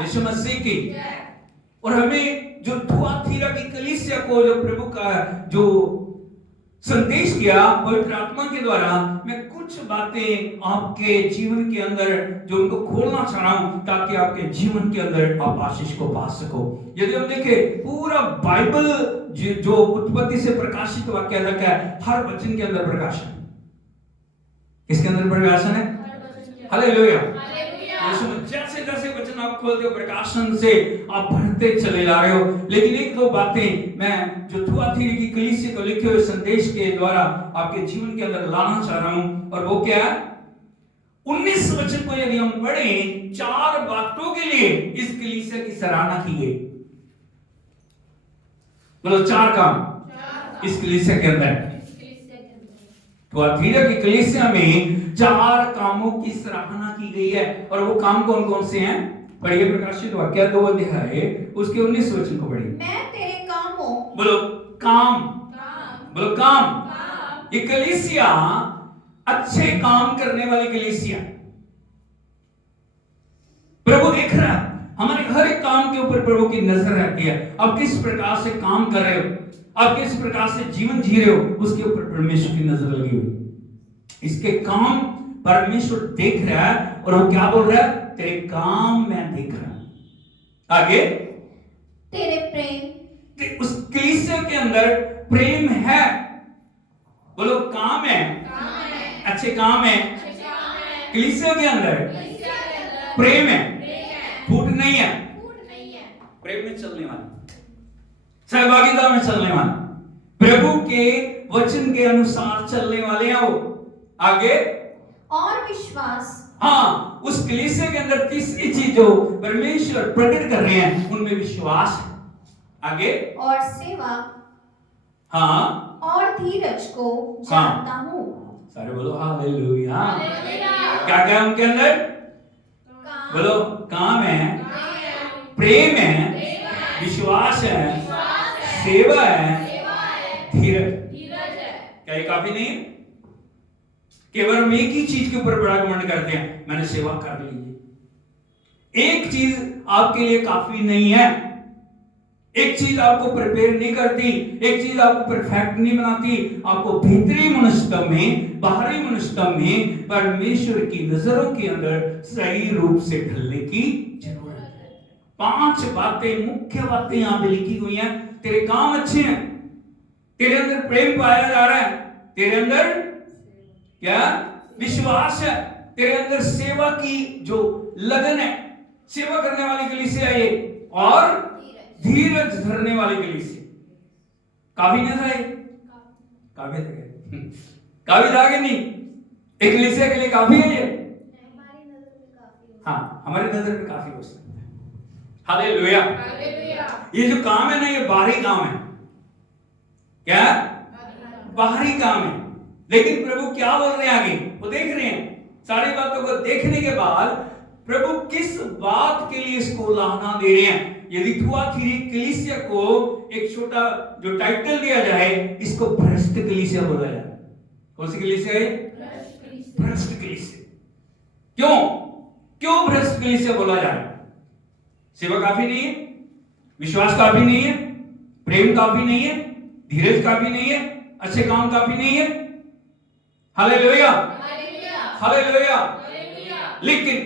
यीशु मसीह की। और हमें जो थुआतीरा की कलीसिया को जो प्रभु का जो संदेश किया पवित्र आत्मा के द्वारा, मैं कुछ बातें आपके जीवन के अंदर जो उनको खोलना चाह रहा हूं ताकि आपके जीवन के अंदर आप आशीष को पा सको। यदि हम देखें पूरा बाइबल जो उत्पत्ति से प्रकाशित वाक्य तक है, हर वचन के अंदर प्रकाशन है। किसके अंदर प्रकाशन है? हालेलुया। जैसे जैसे वचन आप खोलते हो प्रकाशन से आप बढ़ते चले जा रहे हो। लेकिन एक दो बातें मैं जो थुआतीरा की कलीसिया को लिखे हुए संदेश के द्वारा आपके जीवन के अंदर लाना चाह रहा हूं, और वो क्या है? 19 वचन को यदि हम पढ़ें, 4 बातों के लिए इस कलीसिया की सराहना की गई। बोलो 4 काम इस कलीसिया के अंदर। थुआतीरा की कलीसिया में 4 कामों की सराहना की गई है। और वो काम कौन कौन से हैं? पढ़िए प्रकाशित वाक्य 2 अध्याय उसके 19 वचन को पढ़िए। मैं तेरे कामों, बोलो काम, बोलो काम। ये कलीसिया अच्छे काम करने वाली कलीसिया। प्रभु देख रहा है हमारे हर एक काम के ऊपर, प्रभु की नजर रहती है। आप किस प्रकार से काम कर रहे हो, आप किस प्रकार से जीवन जी रहे हो, उसके ऊपर परमेश्वर की नजर लगी हुई। इसके काम परमेश्वर देख रहा है और वो क्या बोल रहा है? तेरे काम मैं देख रहा हूं। आगे, तेरे प्रेम, उस कलीसिया के अंदर प्रेम है। बोलो काम है, अच्छे काम है। कलीसिया के अंदर प्रेम है, फूट नहीं है, प्रेम में चलने वाला, सहभागिता में चलने वाला, प्रभु के वचन के अनुसार चलने वाले हैं वो। आगे, और विश्वास। हाँ, उस कलीसिया के अंदर तीसरी चीज जो परमेश्वर प्रकट कर रहे हैं उनमें विश्वास है। आगे, और सेवा, हाँ, और धीरज को जानता हूँ। सारे बोलो हालेलुया। क्या क्या उनके अंदर? बोलो काम है, प्रेम है, विश्वास है, सेवा है, धीरज। क्या ये काफी नहीं? केवल हम एक ही चीज के ऊपर बड़ा घमंड करते हैं, मैंने सेवा कर ली। एक चीज आपके लिए काफी नहीं है, एक चीज आपको प्रिपेयर नहीं करती, एक चीज आपको परफेक्ट नहीं बनाती। आपको भीतरी मनुष्यत्व में, बाहरी मनुष्यत्व में परमेश्वर की नजरों के अंदर सही रूप से ढलने की जरूरत है। 5 बातें, मुख्य बातें यहां पे लिखी हुई हैं। तेरे काम अच्छे हैं, तेरे अंदर प्रेम पाया जा रहा है, तेरे अंदर क्या विश्वास है, तेरे अंदर सेवा की जो लगन है, सेवा करने वाली कलीसिया ये, और धीरज धरने वाली कलीसिया। काफी नहीं था ये? काफी था? काफी था कि नहीं? एक कलीसिया के लिए काफी है ये? हाँ, हमारी नजर में काफी हो सकता है। हालेलुया। ये जो काम है ना, ये बाहरी काम है। क्या? बाहरी काम है। लेकिन प्रभु क्या बोल रहे हैं आगे? वो देख रहे हैं। सारी बातों को देखने के बाद प्रभु किस बात के लिए इसको लाना दे रहे हैं? यदि थुआतीरा कलीसिया को एक छोटा जो टाइटल दिया जाए, इसको भ्रष्ट कलीसिया बोला जाए। कौन सी कलीसिया है? भ्रष्ट कलीसिया। क्यों? क्यों भ्रष्ट कलीसिया बोला जाए? सेवा काफी नहीं है, विश्वास काफी नहीं है, प्रेम काफी नहीं है, धीरज काफी नहीं है, अच्छे काम काफी नहीं है। Hallelujah, hallelujah. लेकिन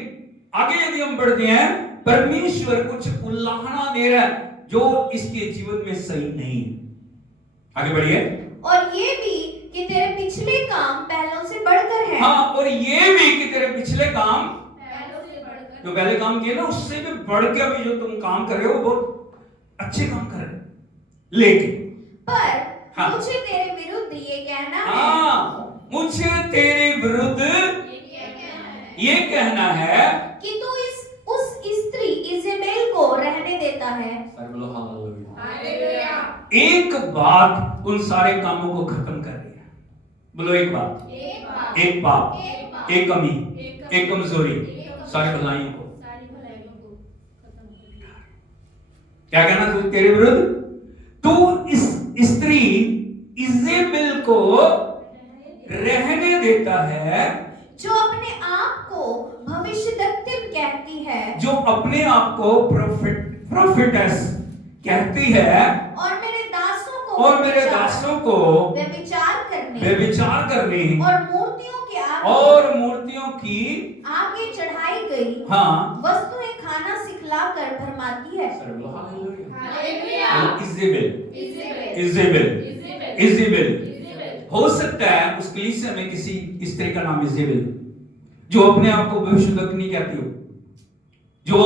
आगे यदि हम बढ़ते हैं, परमेश्वर कुछ उल्लाहना दे रहा है जो इसके जीवन में सही नहीं है। आगे बढ़िए। और ये भी कि तेरे पिछले काम पहलों से बढ़कर है। हाँ, और ये भी कि तेरे पिछले काम जो पहले काम किए ना, उससे भी बढ़ के अभी जो तुम काम कर रहे हो बहुत अच्छे काम कर रहे हो। लेकिन पर हाँ। मुझे तेरे विरुद्ध ये कहना है हाँ, मुझे तेरे विरुद्ध ये कहना है कि तू उस स्त्री इजेबेल को रहने देता है। सारे बोलो हालेलुया। हालेलुया। एक बात उन सारे कामों को खत्म कर रही है। बोलो एक बात, एक बात, एक पाप, एक पाप, एक कमी, एक एक कमजोरी, कमजोरी, सारी भलाइयों को। सारी भलाइयों को खत्म कर दिया। क्या कहना तू तेरे विरुद्ध? तू इस स्त्री इजेबेल को रहने देता है, जो अपने आप को भविष्यद्वक्ता कहती है जो अपने आप को प्रोफेटस कहती है, और मेरे दासों को और मेरे दासों को व्यभिचार करने व्यभिचार करने और मूर्तियों के और मूर्तियों की आगे चढ़ाई गई हाँ वस्तुएं खाना सिखलाकर भरमाती है। सारे बोलो hallelujah. Hallelujah. Jezebel, Jezebel, Jezebel, Jezebel, Jezebel. Jezebel. हो सकता है उस कलीसिया में किसी स्त्री का नाम इजेबेल, जो अपने आप को भविष्यद्वक्ता कहती हो, जो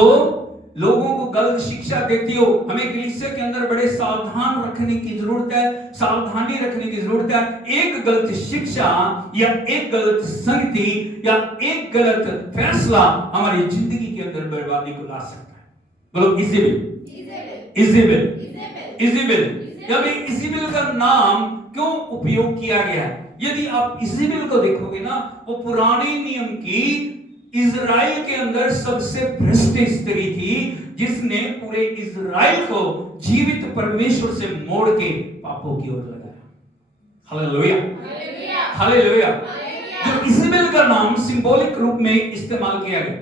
लोगों को गलत शिक्षा देती हो। हमें कलीसिया के अंदर बड़े सावधान रखने की जरूरत है, सावधानी रखने की जरूरत है। एक गलत शिक्षा या एक गलत संगति या एक गलत फैसला हमारी जिंदगी के अंदर बर्बादी को ला सकता है। बोलो Jezebel, Jezebel, Jezebel, Jezebel, Jezebel. अभी इजेबेल का नाम क्यों उपयोग किया गया है? यदि आप इजेबेल को देखोगे ना, वो पुराने नियम की इजराइल के अंदर सबसे भ्रष्ट स्त्री थी, जिसने पूरे इजराइल को जीवित परमेश्वर से मोड़ के पापों की ओर लगाया। Hallelujah, hallelujah, hallelujah. हालेलुया। जो इजेबेल का नाम सिंबॉलिक रूप में इस्तेमाल किया गया,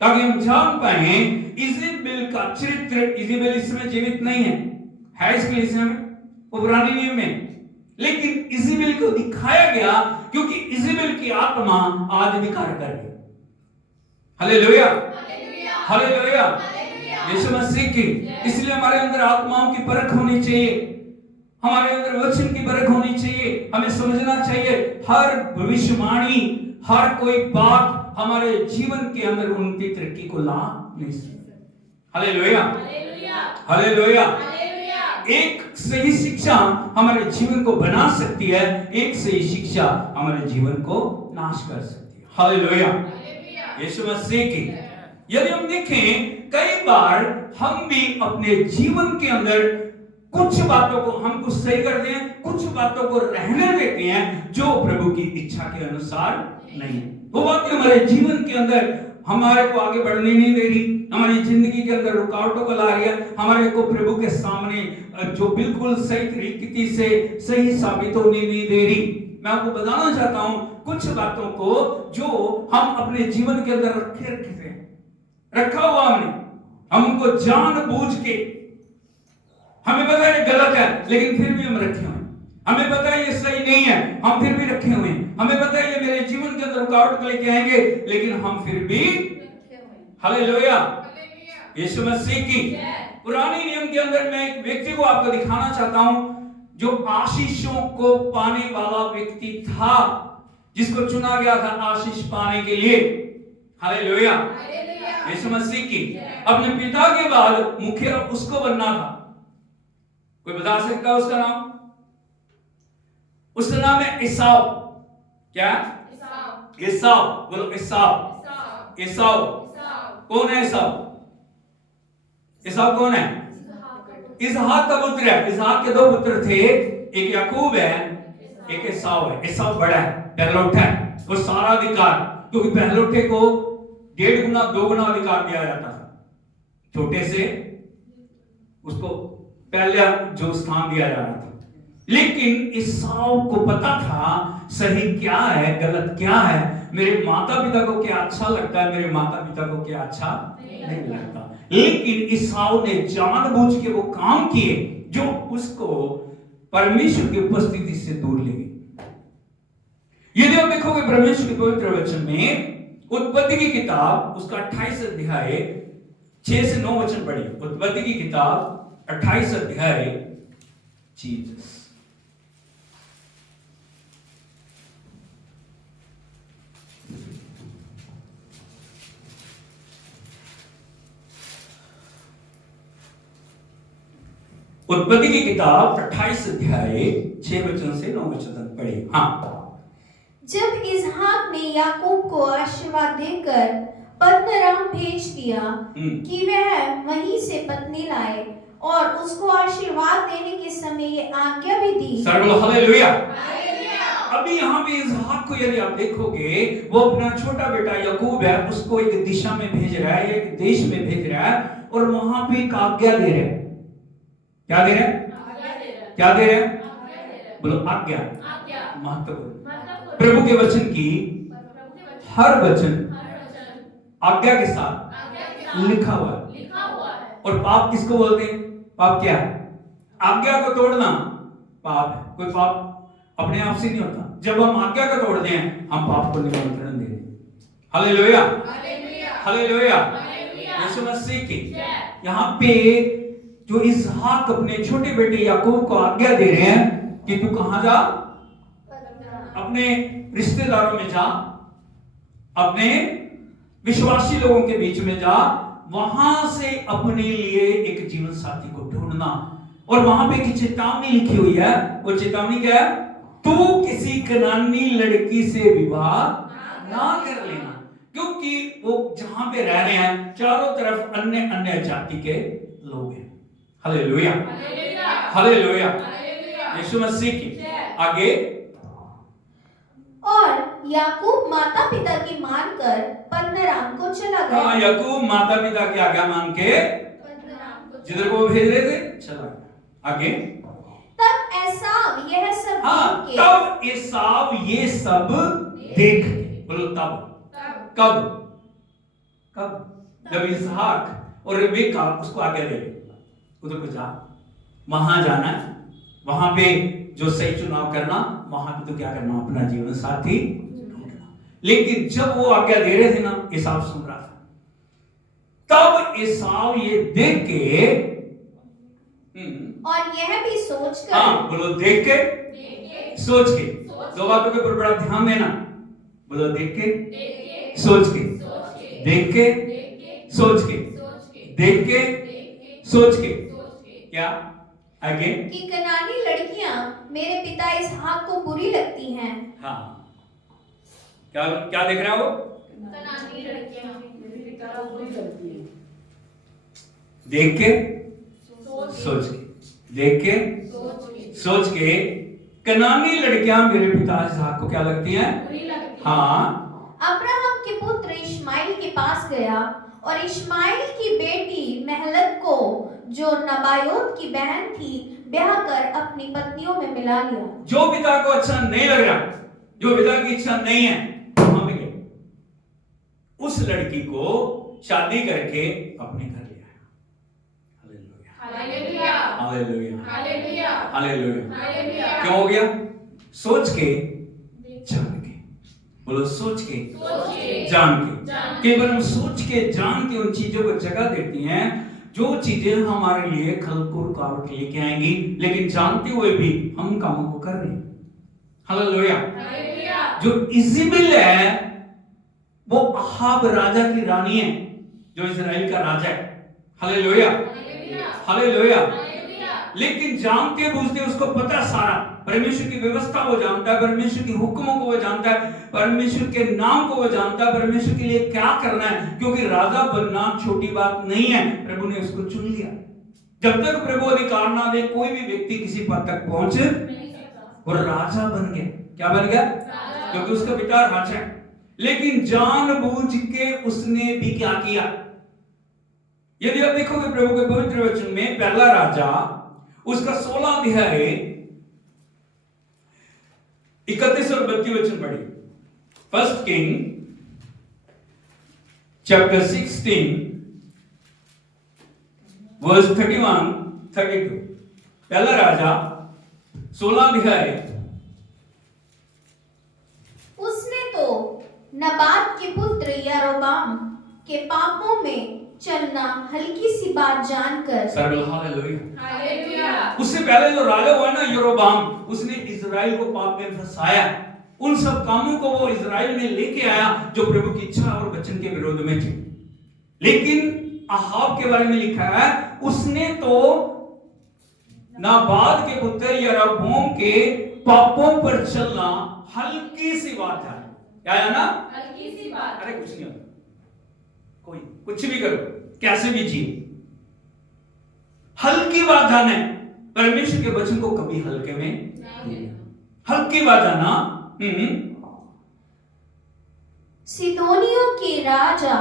ताकि हम जान पाए इजेबेल का चरित्र। इजेबेल इस समय जीवित नहीं है इस कलीसिया में, वो पुराने नियम में, लेकिन इजेबेल को दिखाया गया क्योंकि इजेबेल की आत्मा आज भी कार्य कर रही है। Hallelujah, hallelujah, hallelujah. Hallelujah. Yeshu Masih की, इसलिए हमारे अंदर आत्माओं की परख होनी चाहिए, हमारे अंदर वचन की परख होनी चाहिए। हमें समझना चाहिए हर भविष्यवाणी, हर कोई बात हमारे जीवन के अंदर उनकी तरक्की को ला नहीं सकती। Hallelujah, hallelujah, hallelujah. हालेलुया। एक सही शिक्षा हमारे जीवन को बना सकती है, एक सही शिक्षा हमारे जीवन को नाश कर सकती है। हालेलुया, यीशु मसीह की। यदि हम देखें, कई बार हम भी अपने जीवन के अंदर कुछ बातों को हम कुछ सही करते हैं, कुछ बातों को रहने देते हैं जो प्रभु की इच्छा के अनुसार नहीं है। वो बातें हमारे जीवन के अंदर हमारे को आगे बढ़ने नहीं दे रही, हमारी जिंदगी के अंदर रुकावटों को ला रही है, हमारे को प्रभु के सामने जो बिल्कुल सही तरीके से सही साबित होने नहीं दे रही। मैं आपको बताना चाहता हूं कुछ बातों को जो हम अपने जीवन के अंदर रखा हुआ हमने, हम उनको जानबूझ के, हमें पता है गलत है लेकिन फिर भी हम रखे हुए, हमें पता है ये सही नहीं है हम फिर भी रखे हुए, हमें पता है ये मेरे जीवन के अंदर रुकावट लेके आएंगे लेकिन हम फिर भी। हालेलुया, यीशु मसीह की। पुराने नियम के अंदर मैं एक व्यक्ति को आपको दिखाना चाहता हूं जो आशीषों को पाने वाला व्यक्ति था, जिसको चुना गया था आशीष पाने के लिए। हालेलुया, यीशु मसीह की। अपने पिता के बाद मुखिया उसको बनना था। कोई बता सकता है उसका नाम? उसका नाम है एसाव। क्या? एसाव। बोलो एसाव। एसाव कौन है? एसाव कौन है? इसहाक का पुत्र है। इसहाक के दो पुत्र थे, एक याकूब है, एक एसाव है। एसाव बड़ा है, पहलौठा है, वो सारा अधिकार, क्योंकि पहलौठे को 1.5 गुना 2 गुना अधिकार दिया जाता था, छोटे से उसको पहले जो स्थान दिया जा रहा था। लेकिन एसाव को पता था सही क्या है गलत क्या है, मेरे माता पिता को क्या अच्छा लगता है, मेरे माता पिता को क्या अच्छा नहीं लगता। लेकिन एसाव ने जानबूझ के वो काम किए जो उसको परमेश्वर की उपस्थिति से दूर ले गए। यदि आप देखोगे परमेश्वर के पवित्र वचन में, उत्पत्ति की किताब उसका 28 अध्याय 6 से 9 वचन पढ़िए। उत्पत्ति की किताब 28 अध्याय जीसस। उत्पत्ति की किताब 28 अध्याय 6 वचन से 9 वचन तक पढ़े। हाँ। जब इसहाक ने याकूब को आशीर्वाद देकर पद्दनराम भेज दिया कि वह वहीं से पत्नी लाए और उसको आशीर्वाद देने के समय ये आज्ञा भी दी। हालेलुया। अभी यहाँ पे इसहाक को यदि आप देखोगे, वो अपना छोटा बेटा याकूब है, उसको एक दिशा में भेज रहा है, एक देश में भेज रहा है और वहां पे एक आज्ञा दे रहे हैं। क्या दे रहे हैं? क्या दे रहे हैं? बोलो आज्ञा। महत्वपूर्ण। प्रभु के वचन की हर वचन आज्ञा के साथ लिखा हुआ है। और पाप किसको बोलते हैं? पाप क्या है? आज्ञा को तोड़ना पाप है। कोई पाप अपने आप से नहीं होता। जब हम आज्ञा को तोड़ते हैं, हम पाप को निमंत्रण दे रहे हैं। Hallelujah, hallelujah. यीशु मसीह की यहाँ पे जो इसहाक अपने छोटे बेटे याकूब को आज्ञा दे रहे हैं कि तू कहां जा? अपने रिश्तेदारों में जा, अपने विश्वासी लोगों के बीच में जा, वहां से अपने लिए एक जीवन साथी को ढूंढना। और वहां पे एक चेतावनी लिखी हुई है। वो चेतावनी क्या है? तू किसी कनानी लड़की से विवाह ना कर लेना, क्योंकि वो जहां पे रह रहे हैं चारों तरफ अन्य अन्य जाति के लोग हैं। Hallelujah, hallelujah. यीशु मसीह की आगे। और याकूब माता पिता की मानकर पद्दनराम को चला गया। हाँ, याकूब माता पिता की आज्ञा मान के जिधर को भेज रहे थे चला गया। आगे। तब एसाव यह सब हाँ, तब एसाव ये सब देख। बोलो तब। कब? कब? जब इसहाक और रिबेका उसको आज्ञा दे, उधर को जा, वहां जाना है, वहां पे जो सही चुनाव करना, वहां पे तो क्या करना? अपना जीवन साथी ढूंढना। लेकिन जब वो आज्ञा दे रहे थे ना, एसाव सुन रहा था। तब एसाव ये देख के और यह भी सोचकर। हाँ, बोलो देख के, सोच के। दो बातों के ऊपर बड़ा ध्यान देना। बोलो देख के, सोच के, देख के, सोच के, देख के, सोच के। क्या? आगे। कि कनानी लड़कियां मेरे पिता इसहाक को बुरी लगती हैं। हाँ, क्या क्या देख रहा है वो? कनानी लड़कियां मेरे पिता को बुरी लगती हैं। देख के, सोच के, देख के, सोच के कनानी लड़कियां मेरे पिता इसहाक को क्या लगती हैं? बुरी लगती हैं। हाँ। अब्राहम के पुत्र इश्माइल के पास गया और इश्माइल की बेटी महलत को, जो नबायोत की बहन थी, ब्याह कर अपनी पत्नियों में मिला लिया। जो पिता को अच्छा नहीं लग रहा, जो पिता की इच्छा नहीं है, वहां पे गए, उस लड़की को शादी करके अपने घर ले आया। Hallelujah, hallelujah, hallelujah, hallelujah. क्यों हो गया? सोच के, जान के। बोलो सोच के, जान के। केवल हम सोच के, जान के उन चीजों को जगह देती हैं जो चीजें हमारे लिए खल को रुकावट लेके आएंगी, लेकिन जानते हुए भी हम कामों को कर रहे हैं। हालेलुया। जो इज़ेबेल है वो अहाब राजा की रानी है, जो इजराइल का राजा है। Hallelujah, hallelujah. लेकिन जानते बूझते उसको पता सारा, परमेश्वर की व्यवस्था वो जानता है, परमेश्वर के हुक्मों को वो जानता है, परमेश्वर के नाम को वो जानता है, परमेश्वर के लिए क्या करना है, क्योंकि राजा बनना छोटी बात नहीं है। प्रभु ने उसको चुन लिया। जब तक प्रभु अधिकार ना दे, कोई भी व्यक्ति किसी पद तक पहुंच नहीं सकता। और राजा बन गया। क्या बन गया? क्योंकि उसका पिता राजा है। लेकिन जानबूझ के उसने भी क्या किया? यदि आप देखोगे प्रभु के पवित्र वचन में, पहला राजा उसका 16 अध्याय 31 और 32 वचन पढ़िए। First king chapter 16 verse 31-32। पहला राजा 16 अध्याय। उसने तो नबात के पुत्र यारोबाम के पापों में चलना हल्की सी बात जानकर। हालेलुया। उससे पहले जो राजा हुआ ना यरोबाम, उसने इजराइल को पाप में फंसाया। उन सब कामों को वो इजराइल में लेके आया जो प्रभु की इच्छा और वचन के विरोध में थे। लेकिन अहाब के बारे में लिखा है, उसने तो नाबाद के पुत्र यरबूम के पापों पर चलना हल्की सी बात है। क्या है ना? हल्की सी बात। अरे कुछ नहीं होता, कोई कुछ भी करो, कैसे भी जिए, हल्की बात जाने। परमेश्वर के वचन को कभी हल्के में नहीं, हल्की बात जाना। सिदोनियों के राजा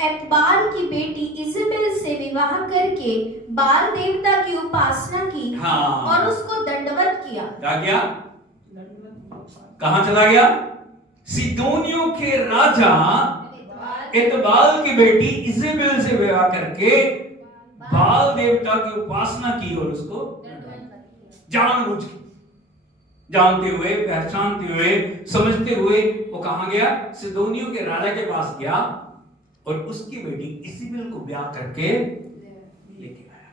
एतबाल की बेटी इज़बेल से विवाह करके बाल देवता की उपासना की और उसको दंडवत किया। क्या किया? कहां चला गया? सिदोनियों के राजा एतबाल की बेटी इज़बेल से विवाह करके बाल देवता की उपासना की और उसको जानबूझ के, जानते हुए, पहचानते हुए, समझते हुए वो कहां गया? सिदोनियों के राजा के पास गया और उसकी बेटी इज़बेल को ब्याह करके लेके आया।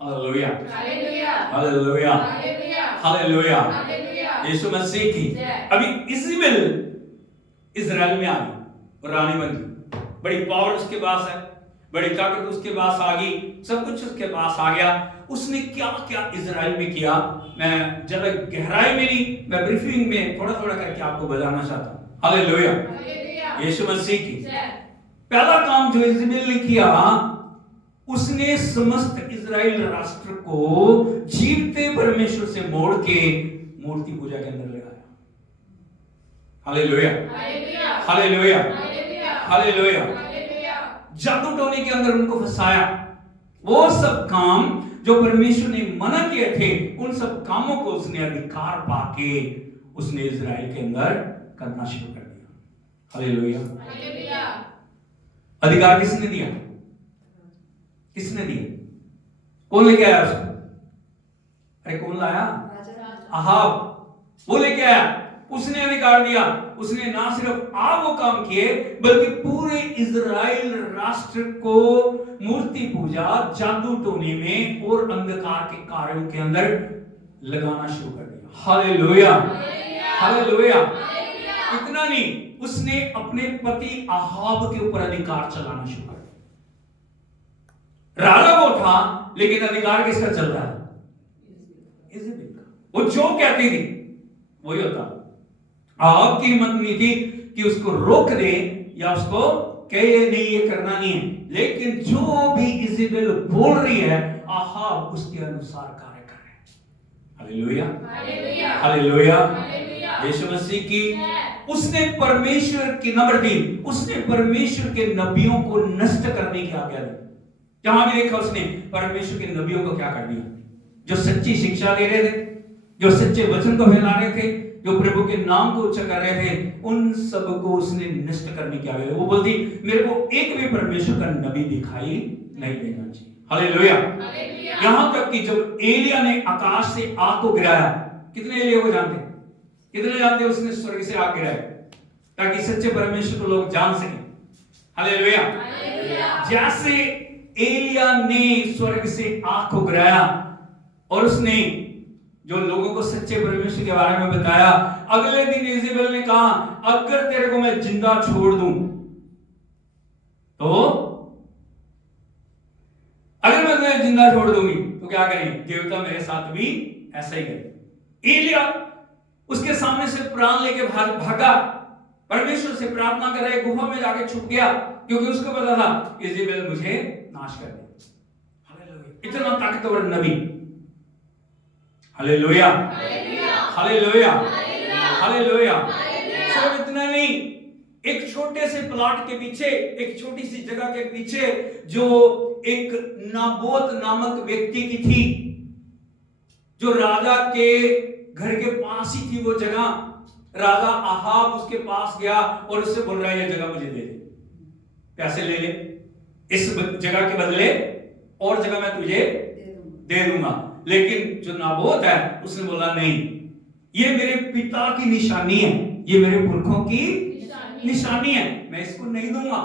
Hallelujah, hallelujah, hallelujah, hallelujah, hallelujah. Yeshu Masih की। अभी इज़बेल इजराइल में आ गई और रानी बन गई। बड़ी पावर उसके पास है, बड़ी ताकत उसके पास आ गई, सब कुछ उसके पास आ गया। उसने क्या क्या इजराइल में किया, मैं ज्यादा गहराई में नहीं, मैं ब्रीफिंग में थोड़ा थोड़ा करके आपको बताना चाहता हूँ। हालेलुया, यीशु मसीह की। पहला काम जो इज़बेल ने किया, उसने समस्त इजराइल राष्ट्र को जीवते परमेश्वर से मोड़ के मूर्ति पूजा के अंदर लगाया। Hallelujah, hallelujah, hallelujah. जादू टोने के अंदर उनको फंसाया। वो सब काम जो परमेश्वर ने मना किए थे, उन सब कामों को उसने अधिकार पाके उसने इजराइल के अंदर करना शुरू कर दिया। Hallelujah, hallelujah. अधिकार किसने दिया? किसने दिया? कौन लेके आया उसको? अरे कौन लाया? अहाब, वो लेके आया, उसने अधिकार दिया। उसने ना सिर्फ वो काम किए, बल्कि पूरे इजराइल राष्ट्र को मूर्ति पूजा, जादू टोने में और अंधकार के कार्यों के अंदर लगाना शुरू कर दिया। Hallelujah, hallelujah. इतना नहीं, उसने अपने पति अहाब के ऊपर अधिकार चलाना शुरू कर दिया। राजा वो था, लेकिन अधिकार किसका चल रहा है? इज़बेल का। वो जो कहती थी वही होता। अहाब की हिम्मत नहीं थी कि उसको रोक दे या उसको कहे नहीं ये करना नहीं है, लेकिन जो भी इज़बेल बोल रही है, अहाब उसके अनुसार कार्य कर रहे हैं। Hallelujah, hallelujah, hallelujah, Yeshu Masih की। उसने परमेश्वर की नंबर दी, उसने परमेश्वर के नबियों को नष्ट करने की आज्ञा दी। जहां भी देखा उसने परमेश्वर के नबियों को क्या कर दिया? जो सच्ची शिक्षा दे रहे थे, जो सच्चे वचन को फैला रहे थे, जो प्रभु के नाम को उच्च कर रहे थे, उन सब को उसने नष्ट करने की आज्ञा दी। वो बोलती, मेरे को एक भी परमेश्वर का नबी दिखाई नहीं देना चाहिए। हालेलुया, यहां तक कि जब एलिया ने आकाश से आग को गिराया, कितने एलिया को जानते? कितने जानते उसने स्वर्ग से आग गिराया ताकि सच्चे परमेश्वर को लोग जान सके? हालेलुया। जैसे एलिया ने स्वर्ग से आग को गिराया और उसने जो लोगों को सच्चे परमेश्वर के बारे में बताया, अगले दिन इज़बेल ने कहा, अगर तेरे को मैं जिंदा छोड़ दूं तो, अगर मैं तुम्हें जिंदा छोड़ दूंगी तो क्या करेंगे? देवता मेरे साथ भी ऐसा ही करे। एलिया उसके सामने से प्राण लेके भागा, परमेश्वर से प्रार्थना कर रहे, गुफा में जाके छुप गया, क्योंकि उसको पता था इज़बेल मुझे नाश कर देगी। हालेलुया, इतना ताकतवर नबी। Hallelujah, hallelujah, hallelujah. सिर्फ इतना नहीं, एक छोटे से प्लॉट के पीछे, एक छोटी सी जगह के पीछे, जो एक नाबोत नामक व्यक्ति की थी, जो राजा के घर के पास ही थी वो जगह, राजा अहाब उसके पास गया और उससे बोल रहा है, ये जगह मुझे दे दे, पैसे ले ले, इस जगह के बदले और जगह मैं तुझे दे दूंगा। लेकिन जो नाबोत है उसने बोला, नहीं, ये मेरे पिता की निशानी है, ये मेरे पुरखों की निशानी है, मैं इसको नहीं दूंगा।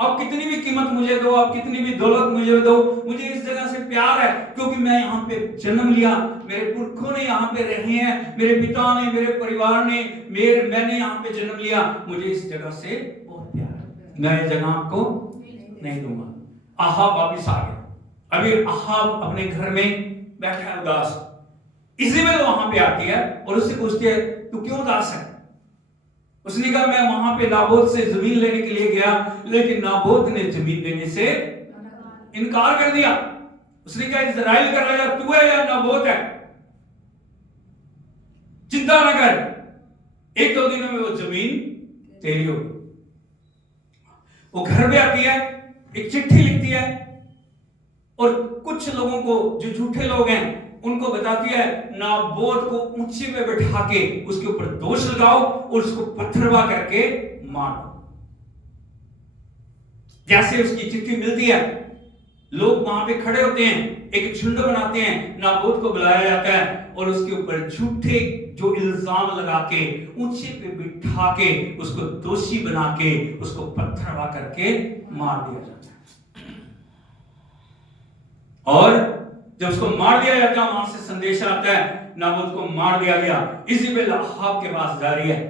अब कितनी भी कीमत मुझे दो, अब कितनी भी दौलत मुझे दो, मुझे इस जगह से प्यार है, क्योंकि मैं यहाँ पे जन्म लिया, मेरे पुरखों ने यहाँ पे रहे हैं, मेरे पिता ने, मेरे परिवार ने, मैंने यहाँ पे जन्म लिया, मुझे इस जगह से बहुत प्यार है, मैं ये जगह आपको नहीं दूंगा। अहाब वापिस आ गया। अभी अहाब अपने घर में बैठा है उदास। इज़ेबेल वहां पे आती है और उससे पूछती है तू क्यों उदास है? उसने कहा मैं वहां पे नाबोत से जमीन लेने के लिए गया, लेकिन नाबोत ने जमीन देने से इनकार कर दिया। उसने कहा इज़राइल का राजा तू है या नाबोत है? चिंता न कर, 1-2 दिनों में वो जमीन तेरी होगी। वो घर पे आती है, एक चिट्ठी लिखती है और कुछ लोगों को, जो झूठे लोग हैं, उनको बताती है नाबोत को ऊंचे पे बैठा के उसके ऊपर दोष लगाओ और उसको पत्थरवा करके मारो। जैसे उसकी चिट्ठी मिलती है, लोग वहां पे खड़े होते हैं, एक झुंड बनाते हैं, नाबोत को बुलाया जाता है और उसके ऊपर झूठे जो इल्जाम लगा के ऊंचे पे बिठा के उसको दोषी बना के उसको पत्थरवा करके मार दिया जाता है। और जब उसको मार दिया जाता है, वहां से संदेश आता है नाबोत को मार दिया गया। इज़ेबेल अहाब के पास जा रही है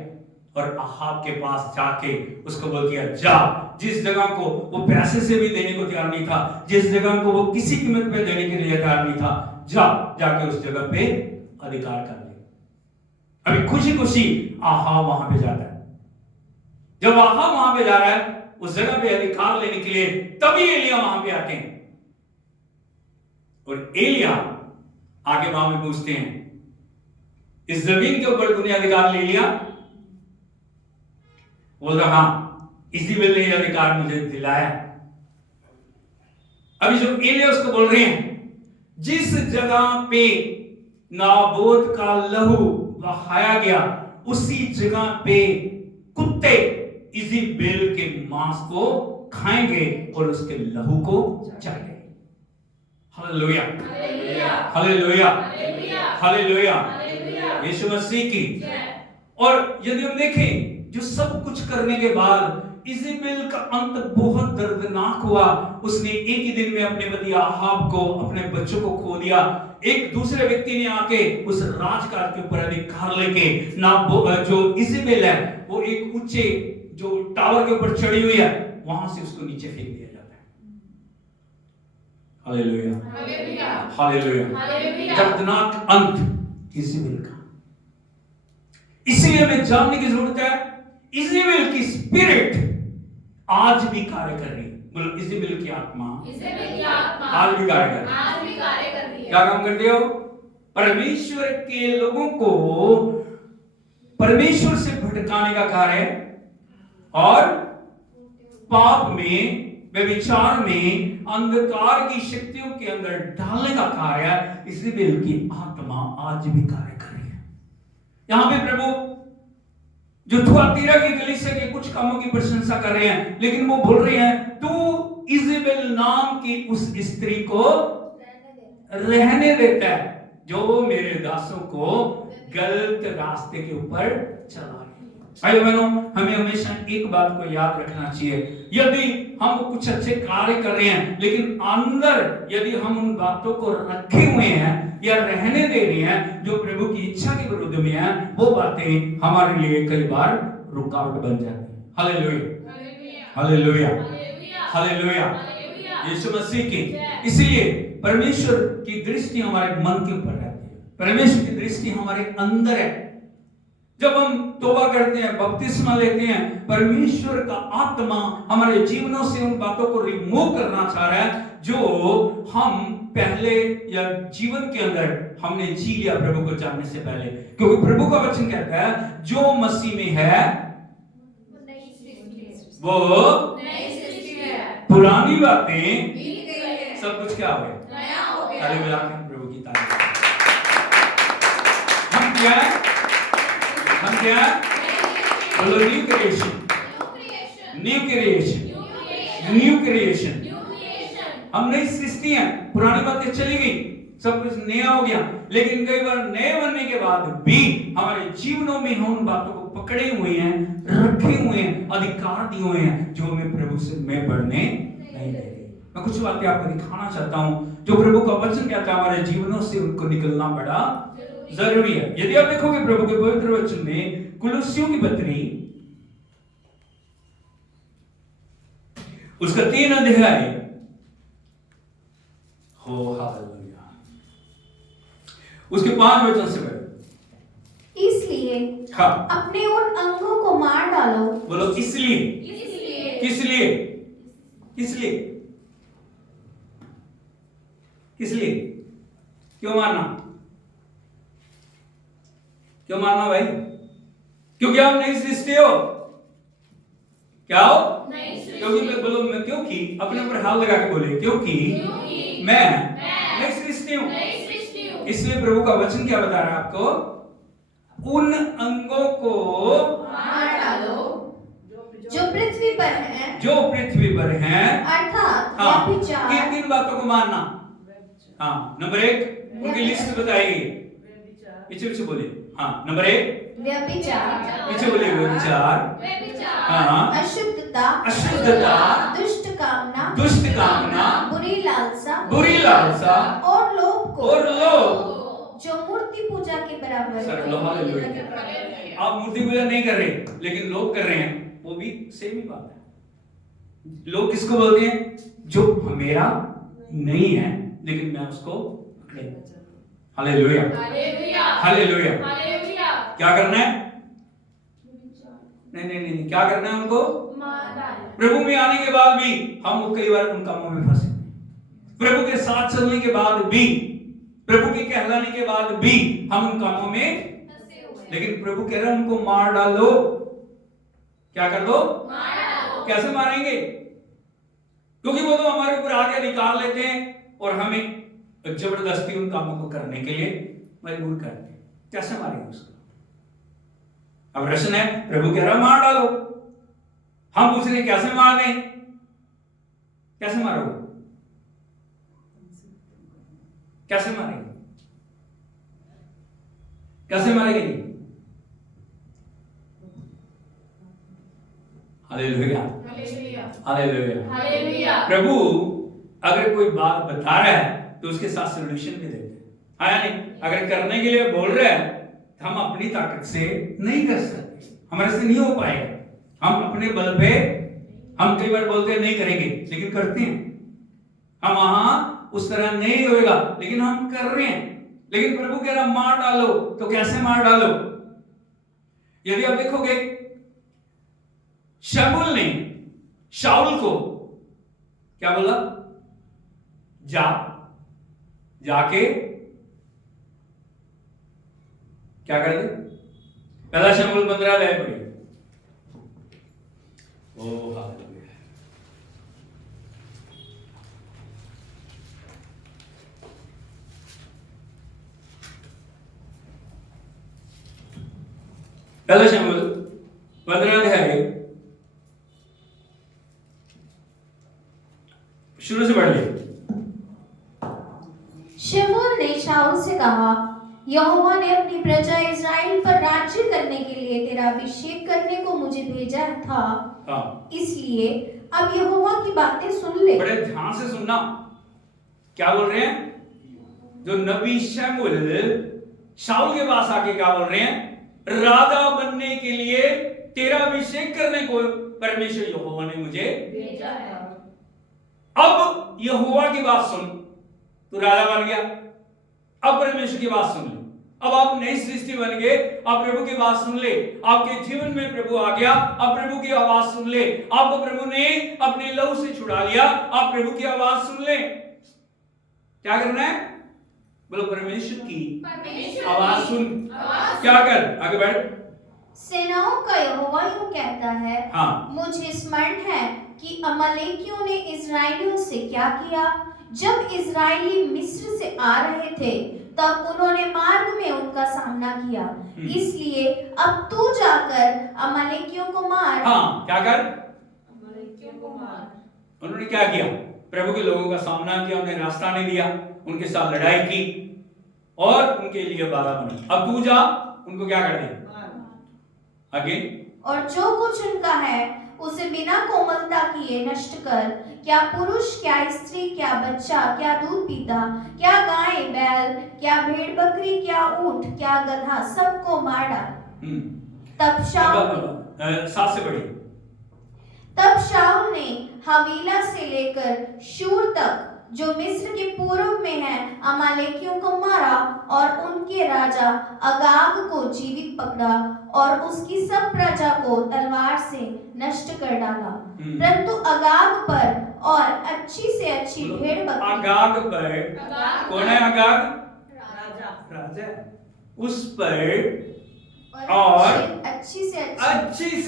और अहाब के पास जाके उसको बोलती है जा, जिस जगह को वो पैसे से भी देने को तैयार नहीं था, जिस जगह को वो किसी कीमत पे देने के लिए तैयार नहीं था, जाके उस जगह पे अधिकार कर ले। अभी खुशी खुशी अहाब वहां पे जाता है। जब अहाब वहां पे जा रहा है उस जगह पे अधिकार लेने के लिए, तभी एलिया वहां पे आते हैं और एलिया आगे वहां में पूछते हैं इस जमीन के ऊपर तूने अधिकार ले लिया? बोल रहा हाँ, इज़ेबेल ने अधिकार मुझे दिलाया। अभी जो एलिया उसको बोल रहे हैं जिस जगह पे नाबोत का लहू बहाया गया, उसी जगह पे कुत्ते इज़ेबेल के मांस को खाएंगे और उसके लहू को चाटेंगे। Hallelujah, hallelujah, hallelujah, Yeshu Masih की। और यदि हम देखें, जो सब कुछ करने के बाद इज़ेबेल का अंत बहुत दर्दनाक हुआ। उसने एक ही दिन में अपने पति अहाब को, अपने बच्चों को खो दिया। एक दूसरे व्यक्ति ने आके उस राजकाज के ऊपर अधिकार लेके जो इज़ेबेल है वो एक ऊंचे जो टावर के ऊपर चढ़ी हुई है, वहां से उसको नीचे फेंक दिया जाता है। हालेलुया, हालेलुया, दर्दनाक अंत इज़ेबेल का। इसलिए हमें जानने की जरूरत है इज़ेबेल की स्पिरिट आज भी कार्य कर रही है। बोलो इज़ेबेल की आत्मा आज भी कार्य कर रही है। क्या काम करती हो? परमेश्वर के लोगों को परमेश्वर से भटकाने का कार्य और पाप में, व्यभिचार में, अंधकार की शक्तियों के अंदर डालने का कार्य इज़ेबेल की आत्मा आज भी कार्य कर रही है। यहां पे प्रभु जो थुआतीरा की कलीसिया के कुछ कामों की प्रशंसा कर रहे हैं, लेकिन वो बोल रहे हैं तू इज़ेबेल नाम की उस स्त्री को रहने देता है जो मेरे दासों को गलत रास्ते के ऊपर चला रही है। भाई बहनों, हमें हमेशा एक बात को याद रखना चाहिए, यदि हम कुछ अच्छे कार्य कर रहे हैं लेकिन अंदर यदि हम उन बातों को रखे हुए हैं या रहने दे रहे हैं जो प्रभु की इच्छा के विरुद्ध में है, वो बातें हमारे लिए कई बार रुकावट बन जाती है। Hallelujah, hallelujah, hallelujah, Yeshu Masih की। इसलिए परमेश्वर की दृष्टि हमारे मन के ऊपर रहती है, परमेश्वर की दृष्टि हमारे अंदर है। जब हम तौबा करते हैं, बपतिस्मा लेते हैं, परमेश्वर का आत्मा हमारे जीवनों से उन बातों को रिमूव करना चाह रहा है जो हम पहले या जीवन के अंदर हमने जी लिया प्रभु को जानने से पहले। क्योंकि प्रभु का वचन कहता है जो मसीह में है वो पुरानी बातें सब कुछ क्या हो गया, नया हो गया। प्रभु की तारीफ। हम क्या है? हम क्या है? बोलो new creation, new creation, new creation. हम नई सृष्टि हैं, पुरानी बातें चली गई, सब कुछ नया हो गया। लेकिन कई बार नए बनने के बाद भी हमारे जीवनों में हम उन बातों को पकड़े हुए हैं, रखे हुए हैं, अधिकार दिए हुए हैं जो हमें प्रभु से में बढ़ने नहीं देते। मैं कुछ बातें आपको दिखाना चाहता हूं जो प्रभु का वचन कहता है हमारे जीवनों से उनको निकलना बड़ा जरूरी है। यदि आप देखोगे प्रभु के पवित्र वचन में कुलुस्सियों की पत्री उसका 3 अध्याय हो, हालेलुया, उसके 5 वचन से पढ़े। इसलिए हाँ, अपने उन अंगों को मार डालो। बोलो इसलिए। किस लिए? किस लिए? किस लिए? क्यों मारना? क्यों मारना भाई? क्योंकि आप नई सृष्टि हो। क्या हो? क्योंकि मैं बोलो, मैं क्योंकि अपने ऊपर हाथ लगा के बोले, क्योंकि मैं नई सृष्टि हूं। इसलिए प्रभु का वचन क्या बता रहा है आपको? उन अंगों को मार डालो जो पृथ्वी पर है, जो पृथ्वी पर हैं, अर्थात हाँ, व्यभिचार, किन बातों को मानना? हाँ, नंबर 1 उनकी लिस्ट बताई गई। पीछे पीछे बोलिए। हाँ, नंबर 1 व्यभिचार, पीछे बोलिए। व्यभिचार, हाँ, अशुद्धता, अशुद्धता, दुष्ट कामना, दुष्ट कामना, बुरी लालसा और लोभ को, और लोभ। जो मूर्ति पूजा के बराबर सर, लो, हालेलुया। आप मूर्ति पूजा नहीं कर रहे, लेकिन लोग कर रहे हैं, वो भी सेम ही बात है। लोग किसको बोलते हैं? जो मेरा नहीं है लेकिन मैं उसको पकड़े। Hallelujah, hallelujah. क्या करना है? नहीं, क्या करना है उनको? प्रभु में आने के बाद भी हम कई बार उन कामों में फंसे। प्रभु के साथ चलने के बाद भी, प्रभु के कहलाने के बाद भी हम उन कामों में, लेकिन प्रभु कह रहे हैं उनको मार डालो। क्या कर दो? मार डालो। कैसे मारेंगे? क्योंकि वो तो हमारे ऊपर आगे निकाल लेते हैं और हमें जबरदस्ती उन कामों को करने के लिए मजबूर करते हैं। कैसे मारेंगे उसको? अब प्रश्न है, प्रभु कह रहा मार डालो, हम पूछ रहे कैसे मार दें? कैसे मारोगे? कैसे मारेंगे? कैसे मारेंगे? Hallelujah, hallelujah. प्रभु अगर कोई बात बता रहा है तो उसके साथ सॉल्यूशन भी देते हैं, हाँ या नहीं? अगर करने के लिए बोल रहे हैं तो हम अपनी ताकत से नहीं कर सकते, हमारे से नहीं हो पाएगा। हम अपने बल पे, हम कई बार बोलते हैं नहीं करेंगे लेकिन करते हैं। हम वहां उस तरह नहीं होएगा लेकिन हम कर रहे हैं। लेकिन प्रभु कह रहा मार डालो, तो कैसे मार डालो? यदि आप देखोगे, शमूएल ने शाऊल को क्या बोला? जाके क्या कर दे? पहला शमूएल 15 अध्याय पढ़िए। ओ हालेलुया। पहला शमूएल 15 अध्याय शुरू से पढ़ ले। शमूएल ने शाऊल से कहा, यहोवा ने अपनी प्रजा इस्राएल पर राज्य करने के लिए तेरा अभिषेक करने को मुझे भेजा था। हाँ, इसलिए अब यहोवा की बातें सुन ले। बड़े ध्यान से सुनना। क्या बोल रहे हैं? जो नबी शमूएल शाऊल के पास आके क्या बोल रहे हैं? राजा बनने के लिए तेरा अभिषेक करने को परमेश्वर यहोवा ने मुझे भेजा है। अब यहोवा की बात सुन, तू राजा बन गया, अब परमेश्वर की बात सुन ले। अब आप नई सृष्टि बन गए, आप प्रभु की बात सुन ले। आपके जीवन में प्रभु आ गया, अब प्रभु की आवाज सुन ले। आपको प्रभु ने अपने लहू से छुड़ा लिया, आप प्रभु की आवाज सुन ले। क्या करना है? बोलो परमेश्वर की आवाज सुन। क्या कर? आगे बढ़। सेनाओं का यहोवा यूं कहता है, हाँ, मुझे स्मरण है कि अमालेकियों ने इस्राएलियों से क्या किया। जब इस्राएली मिस्र से आ रहे थे तब उन्होंने मार्ग में उनका सामना किया। इसलिए अब तू जाकर अमालेकियों को मार। हाँ, क्या कर? अमालेकियों को मार। उन्होंने क्या किया? प्रभु के लोगों का सामना किया, उन्हें रास्ता नहीं दिया, उनके साथ लड़ाई की और उनके लिए बाधा बनी। अब तू जा, उनको क्या कर दे? आगे। और जो कुछ उनका है उसे बिना कोमलता किए नष्ट कर। क्या पुरुष, क्या स्त्री, क्या बच्चा, क्या दूध पीता, क्या गाय बैल, क्या भेड़ बकरी, क्या ऊंट, क्या गधा, सबको मार डाल। तब शाऊल ने हवीला से लेकर शूर तक जो मिस्र के पूर्व में है, अमालेकियों को मारा और उनके राजा अगाग को जीवित पकड़ा और उसकी सब प्रजा को तलवार से नष्ट कर डाला। परंतु अगाग पर और अच्छी से अच्छी भेड़ बकरी, अगाग पर, कौन है अगाग? राजा। उस पर और अच्छी से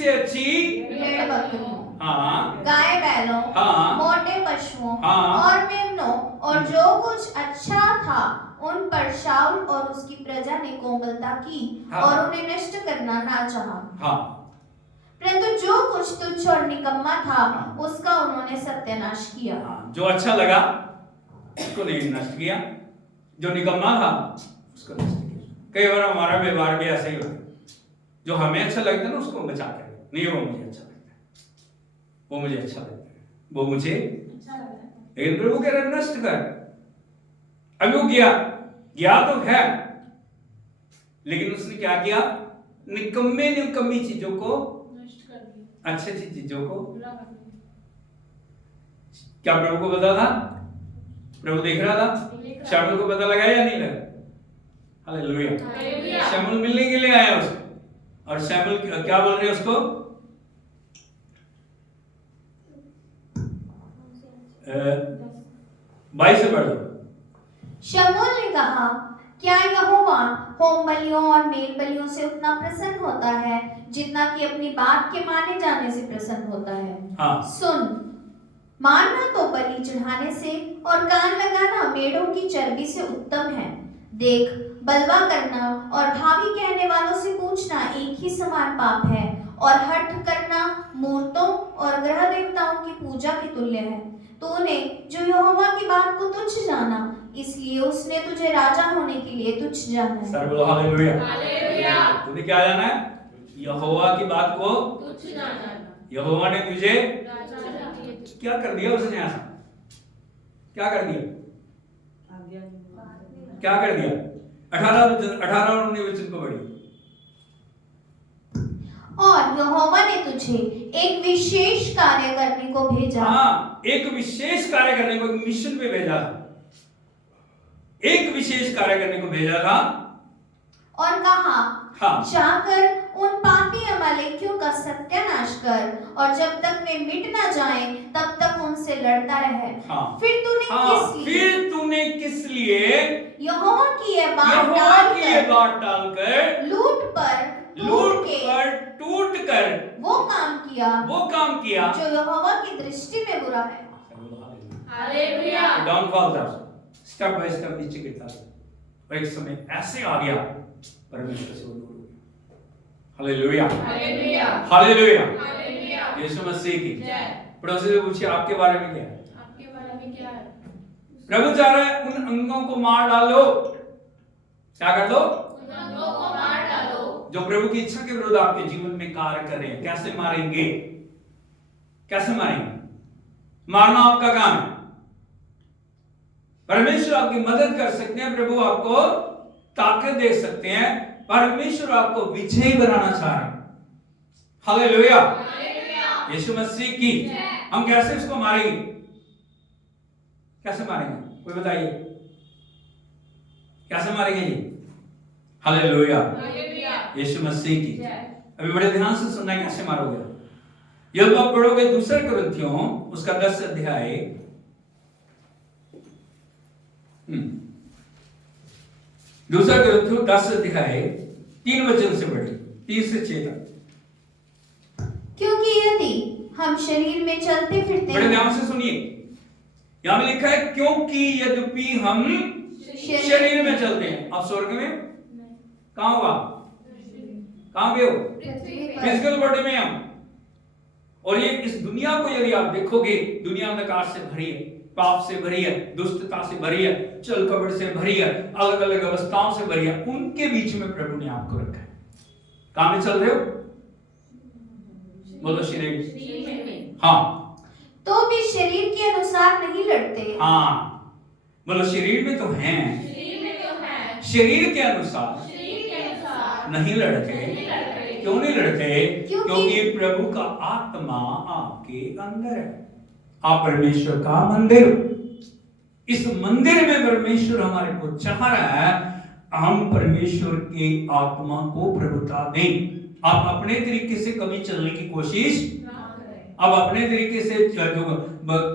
अच्छी भेड़ बकरियों, हाँ, गाय बैलों, हाँ, मोटे पशुओं, हाँ, और मेमनों और जो कुछ अच्छा था उन पर शाऊल और उसकी प्रजा ने कोमलता की, हाँ, और उन्हें नष्ट करना ना चाहा। हाँ, परंतु जो कुछ तुच्छ और निकम्मा था, हाँ, उसका उन्होंने सत्यानाश किया। हाँ, जो अच्छा लगा उसको नहीं नष्ट किया, जो निकम्मा था उसको नष्ट किया। कई बार हमारा व्यवहार भी ऐसा ही होता है, जो हमें अच्छा लगता है ना उसको बचा कर नहीं, वो मुझे अच्छा लगता है, वो मुझे अच्छा लगता है, वो मुझे अच्छा लगता है। लेकिन प्रभु कह रहे नष्ट कर। अभी वो गया तो है, लेकिन उसने क्या किया? निकम्मी चीजों को नष्ट कर दिया, अच्छी अच्छी चीजों को। बुरा कर दिया। क्या प्रभु को पता था? प्रभु देख रहा था? शामुल को पता लगा या नहीं लगा? हालेलुया। शामुल मिलने के लिए आया उसको, और शामुल क्या बोल रहे हैं उसको? 22 से पढ़ लो। शमूएल ने कहा, क्या यहोवा होम बलियों और मेल बलियों से उतना प्रसन्न होता है जितना कि अपनी बात के माने जाने से प्रसन्न होता है? हाँ। सुन, मानना तो बलि चढ़ाने से और कान लगाना मेढ़ों की चर्बी से उत्तम है। देख, बलवा करना और भावी कहने वालों से पूछना एक ही समान पाप है, और हठ करना मूर्तों और ग्रह देवताओं की पूजा के तुल्य है। तूने जो यहोवा की बात को तुच्छ जाना, इसलिए उसने तुझे राजा होने के लिए तुच्छ जाना है। सर बोलो हालेलुया। हालेलुया। तूने क्या जाना है? यहोवा की बात को तुच्छ ना जाना। यहोवा ने तुझे राजा के लिए क्या कर दिया? उसने ऐसा क्या कर दिया? क्या कर दिया? 18-19 वचन को पढ़िए। और यहोवा ने तुझे एक विशेष कार्य करने को भेजा। हाँ, एक विशेष कार्य करने को, एक मिशन पे भेजा था, एक विशेष कार्य करने को भेजा था, और कहा, हाँ, जाकर उन पापी अमालेकियों का सत्यानाश कर, और जब तक वे मिट ना जाएं तब तक उनसे लड़ता रहे। हाँ, फिर तूने किस लिए यहोवा की यह बात टालकर लूट कर टूट कर वो काम किया जो यहोवा की दृष्टि में बुरा है। हालेलुया। डाउनफॉल था, स्टेप बाय स्टेप नीचे गिरता था, और एक समय ऐसे आ गया परमेश्वर से वो दूर हो गया। Hallelujah, hallelujah, hallelujah, hallelujah. Yeshu Masih की जय। पड़ोसी से पूछिए आपके बारे में क्या है? आपके बारे में क्या है? प्रभु चाह रहा है उन अंगों को मार डालो। क्या कर दो? उन अंगों को मार डालो जो प्रभु की इच्छा के विरुद्ध आपके जीवन में कार्य कर रहे हैं। कैसे मारेंगे? कैसे मारेंगे? मारना आपका काम है। परमेश्वर आपकी मदद कर सकते हैं, प्रभु आपको ताकत दे सकते हैं, परमेश्वर आपको विजयी बनाना चाह रहे हैं। हालेलुया, यीशु मसीह की। हम कैसे इसको मारेंगे? कैसे मारेंगे? कोई बताइए, कैसे मारेंगे जी? हालेलुया, यीशु मसीह की। अभी बड़े ध्यान से सुनना, कैसे मारोगे? जब आप पढ़ोगे दूसरे कुरिन्थियों उसका 10 अध्याय, दूसरा कुरिन्थियों 10 अध्याय 3 वचन से पढ़िए, 3 से 6 तक। क्योंकि यदि हम शरीर में चलते फिरते बड़े ध्यान से सुनिए, यहां में लिखा है क्योंकि यद्यपि हम शरीर में चलते हैं। अब स्वर्ग में कहां होगा? कहां पे हो? फिजिकल बॉडी में हम। और ये इस दुनिया को यदि आप देखोगे, दुनिया अंधकार से भरी है, पाप से भरी है, दुष्टता से भरी है, चल कपट से भरी है, अलग अलग अवस्थाओं से भरी है। उनके बीच में प्रभु ने आपको रखा है। कहां में चल रहे हो? बोलो शरीर में। हाँ, तो भी शरीर के अनुसार नहीं लड़ते। हाँ, बोलो शरीर में तो हैं, शरीर के अनुसार नहीं लड़ते। क्यों नहीं लड़ते? क्योंकि प्रभु का आत्मा आपके अंदर है। आप परमेश्वर का मंदिर। इस मंदिर में परमेश्वर हमारे को चाह रहा है हम परमेश्वर के आत्मा को प्रभुता दें। आप अपने तरीके से कभी चलने की कोशिश ना करें, अब अपने तरीके से जो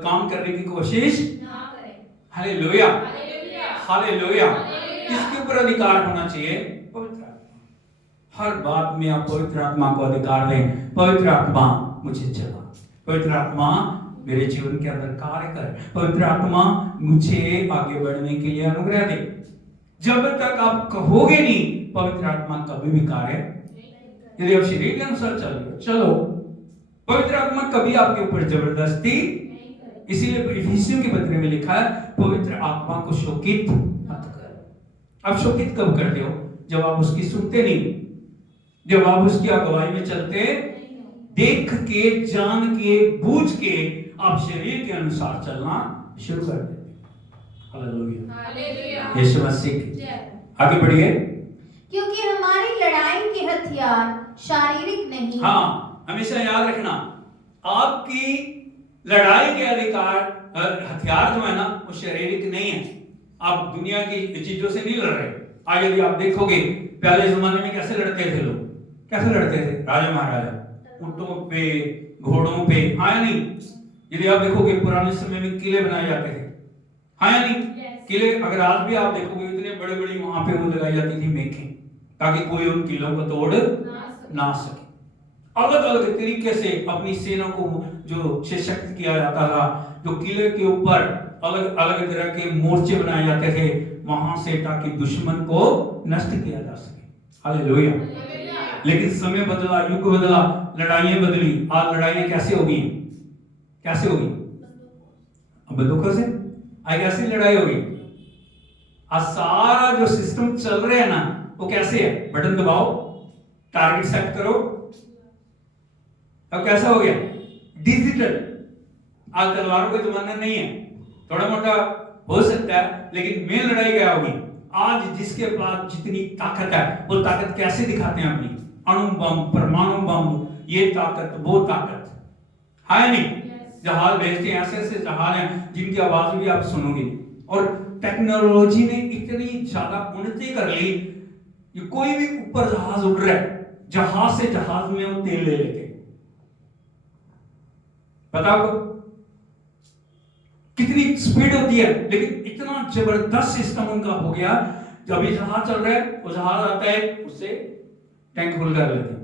काम करने की कोशिश ना करें। Hallelujah hallelujah, hallelujah. हालेलुया। किसके ऊपर अधिकार होना चाहिए? पवित्र आत्मा। हर बात में आप पवित्र आत्मा को अधिकार दें। पवित्र आत्मा मुझे चला, पवित्र आत्मा मेरे जीवन के अंदर कार्य कर, पवित्र आत्मा मुझे आगे बढ़ने के लिए अनुग्रह दे। जब तक आप कहोगे नहीं पवित्र आत्मा कभी भी कार्य, यदि आप शरीर के अनुसार चल रहे हो चलो, पवित्र आत्मा कभी आपके ऊपर जबरदस्ती, इसीलिए इफिसियों के पत्र में लिखा है पवित्र आत्मा को शोकित मत करो। आप शोकित कब करते हो? जब आप उसकी सुनते नहीं, जब आप उसकी अगुवाई में चलते, देख के, जान के, बूझ के आप शरीर के अनुसार चलना शुरू कर देते। Hallelujah, hallelujah. यीशु मसीह की जय। आगे बढ़िए। क्योंकि हमारी लड़ाई के हथियार शारीरिक नहीं, हाँ, हमेशा याद रखना आपकी लड़ाई के हथियार जो है ना वो शारीरिक नहीं है। आप दुनिया की चीजों से नहीं लड़ रहे। आज यदि आप देखोगे पहले जमाने में कैसे लड़ते थे लोग, कैसे लड़ते थे? राजा महाराजा ऊंटों पे, घोड़ों पे, हाँ या नहीं? यदि आप देखोगे पुराने समय में किले बनाए जाते थे, हाँ या नहीं? किले अगर आज भी आप देखोगे इतने बड़े बड़े वहां पे वो लगाई जाती थी मेखें, ताकि कोई उन किलों को तोड़ ना सके। अलग अलग तरीके से अपनी सेना को जो सशक्त किया जाता था, जो किले के ऊपर अलग अलग तरह के मोर्चे बनाए जाते थे वहां से, ताकि दुश्मन को नष्ट किया जा सके। हालेलुया। लेकिन समय बदला, युग बदला, लड़ाइयां बदली। आज लड़ाइयां कैसे होगी? कैसे होगी? अब बंदूकों से। आज कैसी लड़ाई होगी? आज सारा जो सिस्टम चल रहे हैं ना वो कैसे है? बटन दबाओ, टारगेट सेट करो। अब कैसा हो गया? डिजिटल। आज तलवारों का जमाना नहीं है, थोड़ा मोटा हो सकता है, लेकिन मेन लड़ाई क्या होगी? आज जिसके पास जितनी ताकत है वो ताकत कैसे दिखाते हैं अपनी? अणु बम, परमाणु बम, ये ताकत, वो ताकत, है नहीं? जहाज भेजते हैं, ऐसे ऐसे जहाज हैं जिनकी आवाज भी आप सुनोगे। और टेक्नोलॉजी ने इतनी ज्यादा उन्नति कर ली कि कोई भी ऊपर जहाज उड़ रहा है, जहाज से जहाज में वो तेल ले लेते। पता आपको कितनी स्पीड होती है? लेकिन इतना जबरदस्त सिस्टम उनका हो गया, जब अभी जहाज चल रहा है वो जहाज आता है उससे टैंक फुल कर लेते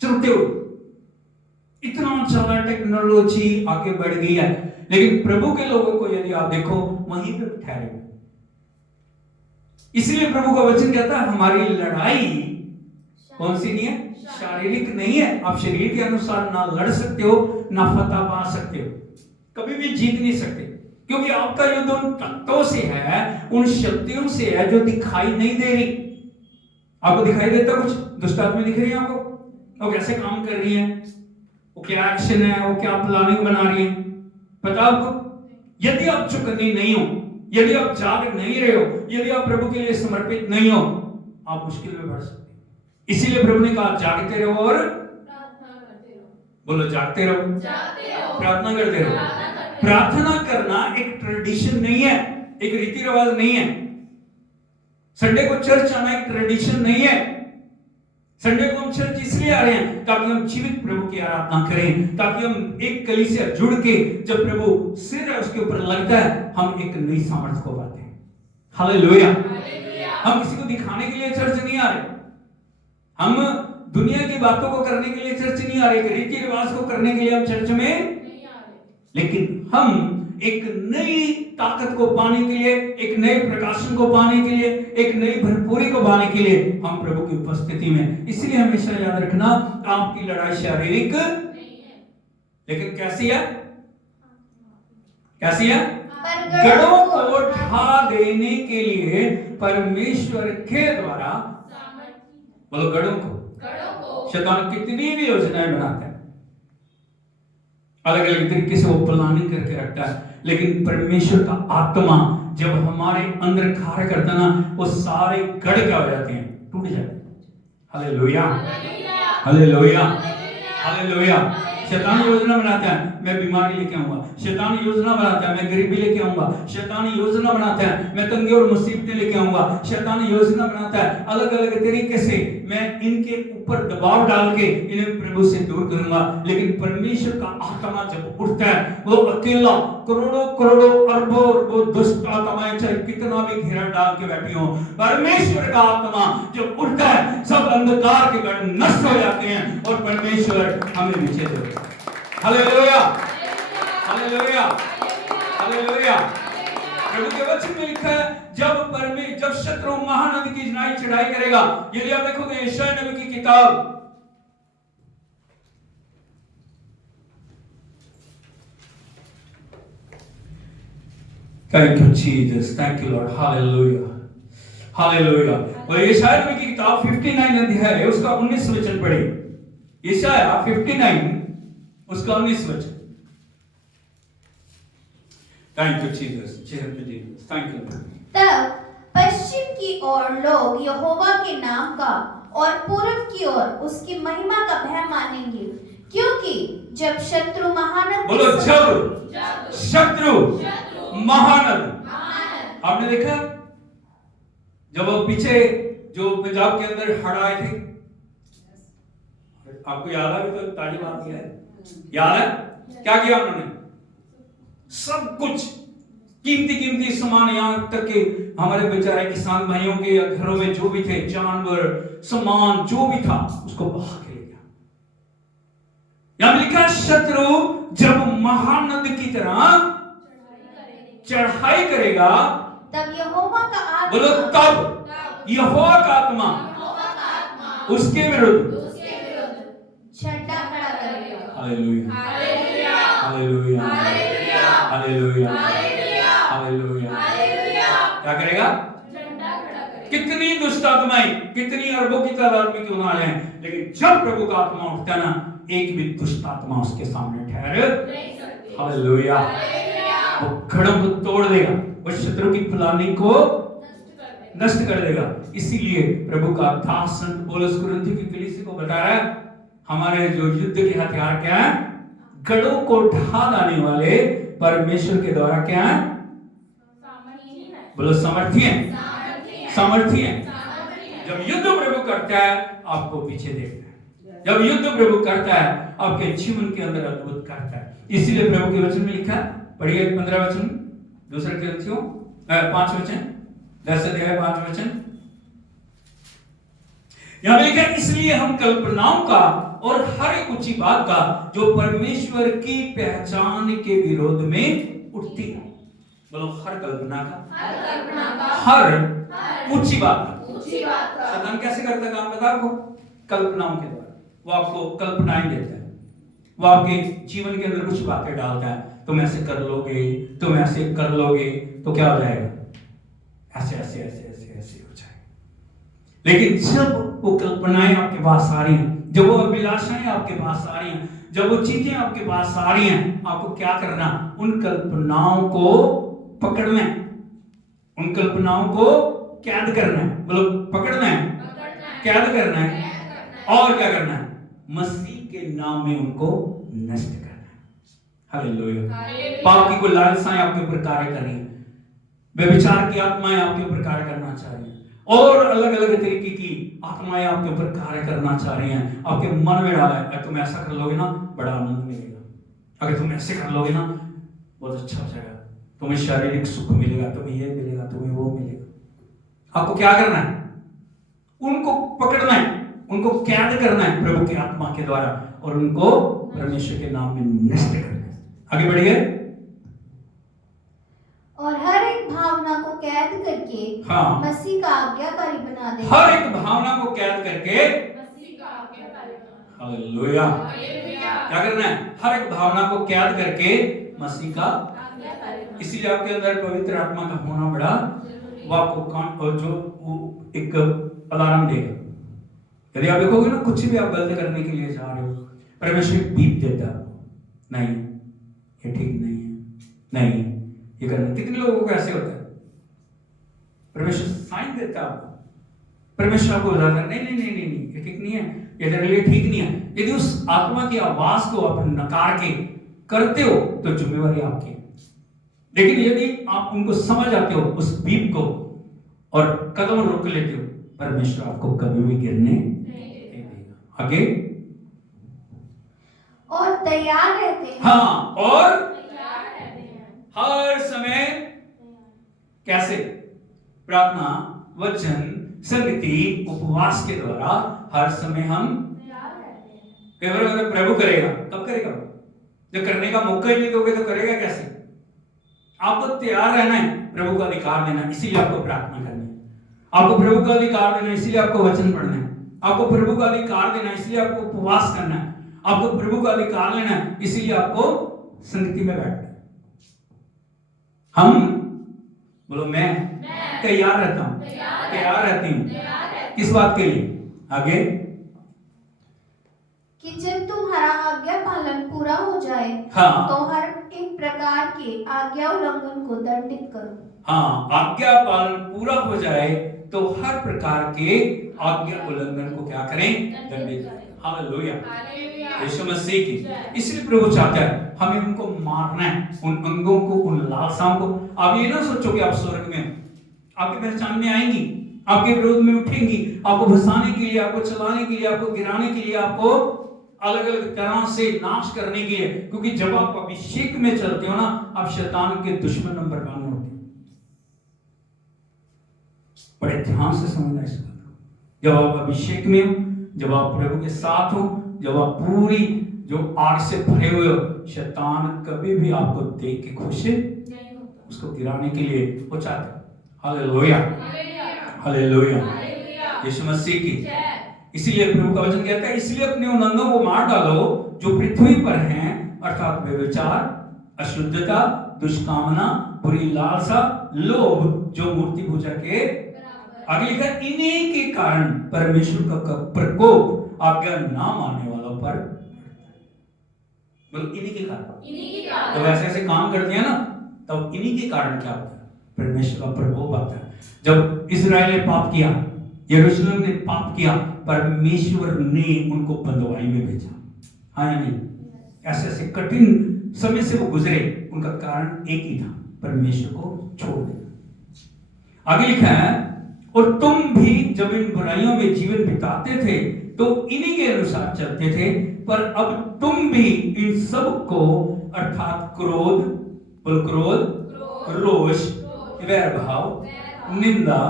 चलते हुए। इतना ज्यादा टेक्नोलॉजी आगे बढ़ गई है, लेकिन प्रभु के लोगों को यदि आप देखो वहीं पे ठहरे। इसलिए प्रभु का वचन कहता है हमारी लड़ाई कौन सी नहीं है? शारीरिक नहीं है। आप शरीर के अनुसार ना लड़ सकते हो, ना फतह पा सकते हो, कभी भी जीत नहीं सकते, क्योंकि आपका युद्ध उन तत्वों से है, उन शक्तियों से है जो दिखाई नहीं दे रही। आपको दिखाई देता कुछ? दुष्ट आत्मा दिख रही है आपको? वो कैसे काम कर रही है, वो क्या एक्शन है, वो क्या प्लानिंग बना रही है, पता आपको? यदि आप चुकन्नी नहीं हो, यदि आप जाग नहीं रहे हो, यदि आप प्रभु के लिए समर्पित नहीं हो, आप मुश्किल में पड़ सकते। इसीलिए प्रभु ने कहा जागते रहो और प्रार्थना करते रहो। बोलो जागते रहो, जागते रहो, प्रार्थना करते रहो। प्रार्थना करते रहो। प्रार्थना करना एक ट्रेडिशन नहीं है, एक रीति रिवाज नहीं है। संडे को चर्च आना एक ट्रेडिशन नहीं है। संडे को हम चर्च इसलिए आ रहे हैं ताकि हम जीवित प्रभु की आराधना करें, ताकि हम एक कलीसिया जुड़ के जब प्रभु सिर है उसके ऊपर लगता है हम एक नई सामर्थ्य को पाते हैं। हालेलुया। हम किसी को दिखाने के लिए चर्च नहीं आ रहे, हम दुनिया की बातों को करने के लिए चर्च नहीं आ रहे, रीति रिवाज को करने के लिए हम चर्च में नहीं आ रहे, लेकिन हम एक नई ताकत को पाने के लिए, एक नए प्रकाशन को पाने के लिए, एक नई भरपूरी को पाने के लिए हम प्रभु की उपस्थिति में। इसलिए हमेशा याद रखना आपकी लड़ाई शारीरिक नहीं है, लेकिन कैसी है? कैसी है? पर गढ़ों को ढा देने के लिए परमेश्वर के द्वारा, सामर्थी है। बोलो गढ़ों को। गढ़ों को शैतान कितनी भी योजनाएं बनाता है, अलग अलग तरीके से वो प्लानिंग करके रखता है, लेकिन परमेश्वर का आत्मा जब हमारे अंदर कार्य करता है ना, वो सारे गढ़ क्या हो जाते हैं? टूट जाते हैं। Hallelujah, hallelujah, hallelujah. शैतान योजना बनाता है मैं बीमारी लेके आऊंगा, शैतान योजना बनाता है मैं गरीबी लेके आऊंगा, शैतान योजना बनाता है मैं तंगी और मुसीबतें लेके आऊंगा, शैतान योजना बनाता है अलग अलग तरीके से मैं इनके ऊपर दबाव डाल के इन्हें प्रभु से दूर करूंगा। लेकिन परमेश्वर का आत्मा जब उठता है वो अकेला करोड़ों करोड़ों अरबों अरबों दुष्ट आत्माएं चाहे कितना भी घेरा डाल के बैठी हो, परमेश्वर का आत्मा जब उठता है सब अंधकार के गढ़ नष्ट हो जाते हैं और परमेश्वर हमें विजय देता है। Hallelujah hallelujah hallelujah. प्रभु के वचन में लिखा है जब शत्रु महानदी की चढ़ाई करेगा, यदि आप देखोगे यशायाह नबी की किताब Thank you Jesus, thank you Lord, hallelujah, hallelujah। और यशायाह नबी की किताब 59 अध्याय है उसका 19 वचन पढ़े। यशायाह 59 उसका 19 वचन। Thank you Jesus, thank you Lord। तब पश्चिम की ओर लोग यहोवा के नाम का और पूर्व की ओर उसकी महिमा का भय मानेंगे, क्योंकि जब शत्रु महानद बोलो जब शत्रु महानद। आपने देखा जब वो पीछे जो पंजाब के अंदर हड़ आए थे, आपको याद है? तो ताली बात किया है, याद है क्या किया उन्होंने? सब कुछ कीमती सामान, यहाँ तक कि हमारे बेचारे किसान भाइयों के घरों में जो भी थे जानवर सामान जो भी था उसको बहा के ले गया। यहाँ लिखा शत्रु जब महानद की तरह चढ़ाई करेगा तब यहोवा का आत्मा, बोलो तब यहोवा का आत्मा उसके विरुद्ध झंडा खड़ा करेगा। Hallelujah hallelujah hallelujah hallelujah. क्या करेगा? कितनी दुष्ट आत्माएं कितनी अरबों की तादाद में क्यों ना आए, लेकिन जब प्रभु का आत्मा उठता है ना एक भी दुष्ट आत्मा उसके सामने ठहर नहीं सकती। हालेलुया। वो घड़ों को तोड़ देगा, वो शत्रु की प्लानिंग को नष्ट कर देगा। इसीलिए प्रभु का दास संत पौलुस कुरिन्थियों की कलीसिया को बता रहा है हमारे जो युद्ध के हथियार क्या है? गढ़ों को ढा लाने वाले परमेश्वर के द्वारा क्या है? बोलो सामर्थ्य है, सामर्थ्य है। जब युद्ध प्रभु करता है आपको पीछे देखता है, जब युद्ध प्रभु करता है आपके जीवन के अंदर अद्भुत करता है। इसीलिए प्रभु के वचन में लिखा है, पढ़िए 15 वचन, दूसरे कुरिन्थियों 5 वचन, 10 अध्याय 5 वचन। यहां लिखा है इसलिए हम कल्पनाओं का और हर एक ऊंची बात का जो परमेश्वर की पहचान के विरोध में उठती है, बोलो हर कल्पना का, हर ऊंची बात का। शैतान कैसे करता है काम पता आपको? कल्पनाओं के द्वारा। वो आपको कल्पनाएं देता है, वो आपके जीवन के अंदर कुछ बातें डालता है, तुम ऐसे कर लोगे, तुम ऐसे कर लोगे तो क्या हो जाएगा, ऐसे ऐसे ऐसे ऐसे ऐसे हो जाएगा। लेकिन जब वो कल्पनाएं आपके पास आ रही हैं, जब वो अभिलाषाएं आपके पास आ रही हैं, जब वो चीजें आपके पास आ रही हैं, आपको क्या करना? उन कल्पनाओं को पकड़ना है, उन कल्पनाओं को कैद करना है। बोलो पकड़ना है, कैद करना है, और क्या करना है? मसीह के नाम में उनको नष्ट करना है। हालेलुया। पाप की कोई लालसाएं आपके ऊपर कार्य कर रही हैं, व्यभिचार की आत्माएं आपके ऊपर कार्य करना चाह रही हैं, और अलग अलग तरीके की आत्माएं आपके ऊपर कार्य करना चाह रही हैं। आपके मन में डाला है अगर तुम ऐसा कर लोगे ना बड़ा आनंद मिलेगा, अगर तुम ऐसे कर लोगे ना बहुत अच्छा हो जाएगा, तुम्हें शारीरिक सुख मिलेगा, तुम्हें ये मिलेगा, तुम्हें वो मिलेगा। आपको क्या करना है? उनको पकड़ना है, उनको कैद करना है प्रभु की आत्मा के द्वारा, और उनको परमेश्वर के नाम में नष्ट करना है। आगे बढ़िए। और हर एक भावना को कैद करके हाँ, मसीह का आज्ञाकारी बना दे। हर एक भावना को कैद करके मसीह का आज्ञाकारी बना। हालेलुया। क्या करना है? हर एक भावना को कैद करके मसीह का। इसीलिए आपके अंदर पवित्र आत्मा का होना बड़ा, वो आपको जो एक अलार्म देगा। यदि आप देखोगे ना कुछ भी आप गलत करने के लिए जा रहे हो, परमेश्वर बीप देता है, नहीं ये ठीक नहीं है, नहीं ये करना। कितने लोगों को ऐसे होता है? परमेश्वर साइन देता है आपको, परमेश्वर आपको बताता है नहीं नहीं नहीं नहीं नहीं, ये ठीक नहीं है, ये तेरे लिए ठीक नहीं है। यदि उस आत्मा की आवाज को आप नकार के करते हो तो जिम्मेवारी आपकी है। लेकिन यदि आप उनको समझ आते हो उस बीप को और कदम रोक लेते हो, परमेश्वर आपको कभी भी गिरने नहीं देगा। आगे और तैयार रहते हैं। हाँ, और तैयार रहते हैं। हर समय कैसे? प्रार्थना, वचन, संगति, उपवास के द्वारा हर समय हम तैयार रहते हैं। कई बार अगर प्रभु करेगा कब करेगा? जब करने का मौका ही नहीं दोगे तो करेगा कैसे? आपको तैयार रहना है, प्रभु का अधिकार देना, इसीलिए आपको प्रार्थना करनी है। आपको प्रभु का अधिकार देना, इसलिए आपको वचन पढ़ना है। आपको प्रभु का अधिकार देना, इसलिए आपको उपवास करना है। आपको प्रभु का अधिकार लेना है, इसीलिए आपको संगति में बैठना है। हम बोलो मैं तैयार रहता हूं, तैयार रहती हूं। किस बात के लिए? आगे कि जब तुम्हारा आज्ञा पालन पूरा हो जाए हाँ। तो हर एक प्रकार के आज्ञा उल्लंघन को दंडित करो। हाँ, आज्ञा पालन पूरा हो जाए तो हर प्रकार के आज्ञा उल्लंघन को क्या करें? दंडित करें। हालेलुया, यीशु मसीह की। इसलिए प्रभु चाहता है हमें उनको मारना है, उन अंगों को, उन लालसाओं को। आप ये ना सोचो कि आप स्वर्ग में आपकी पहचान में आएंगी, आपके विरोध में उठेंगी, आपको फंसाने के लिए, आपको चलाने के लिए, आपको गिराने के लिए, आपको अलग अलग तरह से नाश करने के लिए। क्योंकि जब आप अभिषेक में चलते हो ना, आप शैतान के दुश्मन नंबर 1 होते हो। बड़े ध्यान से समझना इस बात को। जब आप अभिषेक में हो, जब आप प्रभु के साथ हो, जब आप पूरी जो आग से भरे हुए हो, शैतान कभी भी आपको देख के खुश नहीं होता। उसको गिराने के लिए वो चाहता है। हालेलुया, हालेलुया, यीशु मसीह की। इसीलिए प्रभु का वचन कहता है, इसलिए अपने उन अंगों को मार डालो जो पृथ्वी पर हैं, अर्थात व्यभिचार, अशुद्धता, दुष्कामना, बुरी लालसा, लोभ, जो मूर्ति पूजा के। आगे लिखा, इन्हीं के कारण परमेश्वर का प्रकोप आज्ञा ना मानने वालों पर। बोलो इन्हीं के कारण। जब ऐसे ऐसे काम करते हैं ना, तब इन्हीं के कारण क्या होता है? परमेश्वर का प्रकोप आता है। जब इस्राएल ने पाप किया, यरूशलेम ने पाप किया, परमेश्वर ने उनको बंदवाई में भेजा। हाँ या नहीं? ऐसे ऐसे कठिन समय से वो गुजरे, उनका कारण एक ही था, परमेश्वर को छोड़ देना। आगे लिखा है, और तुम भी जब इन बुराइयों में जीवन बिताते थे तो इन्हीं के अनुसार चलते थे, पर अब तुम भी इन सब को अर्थात क्रोध, रोष, वैर भाव, निंदा,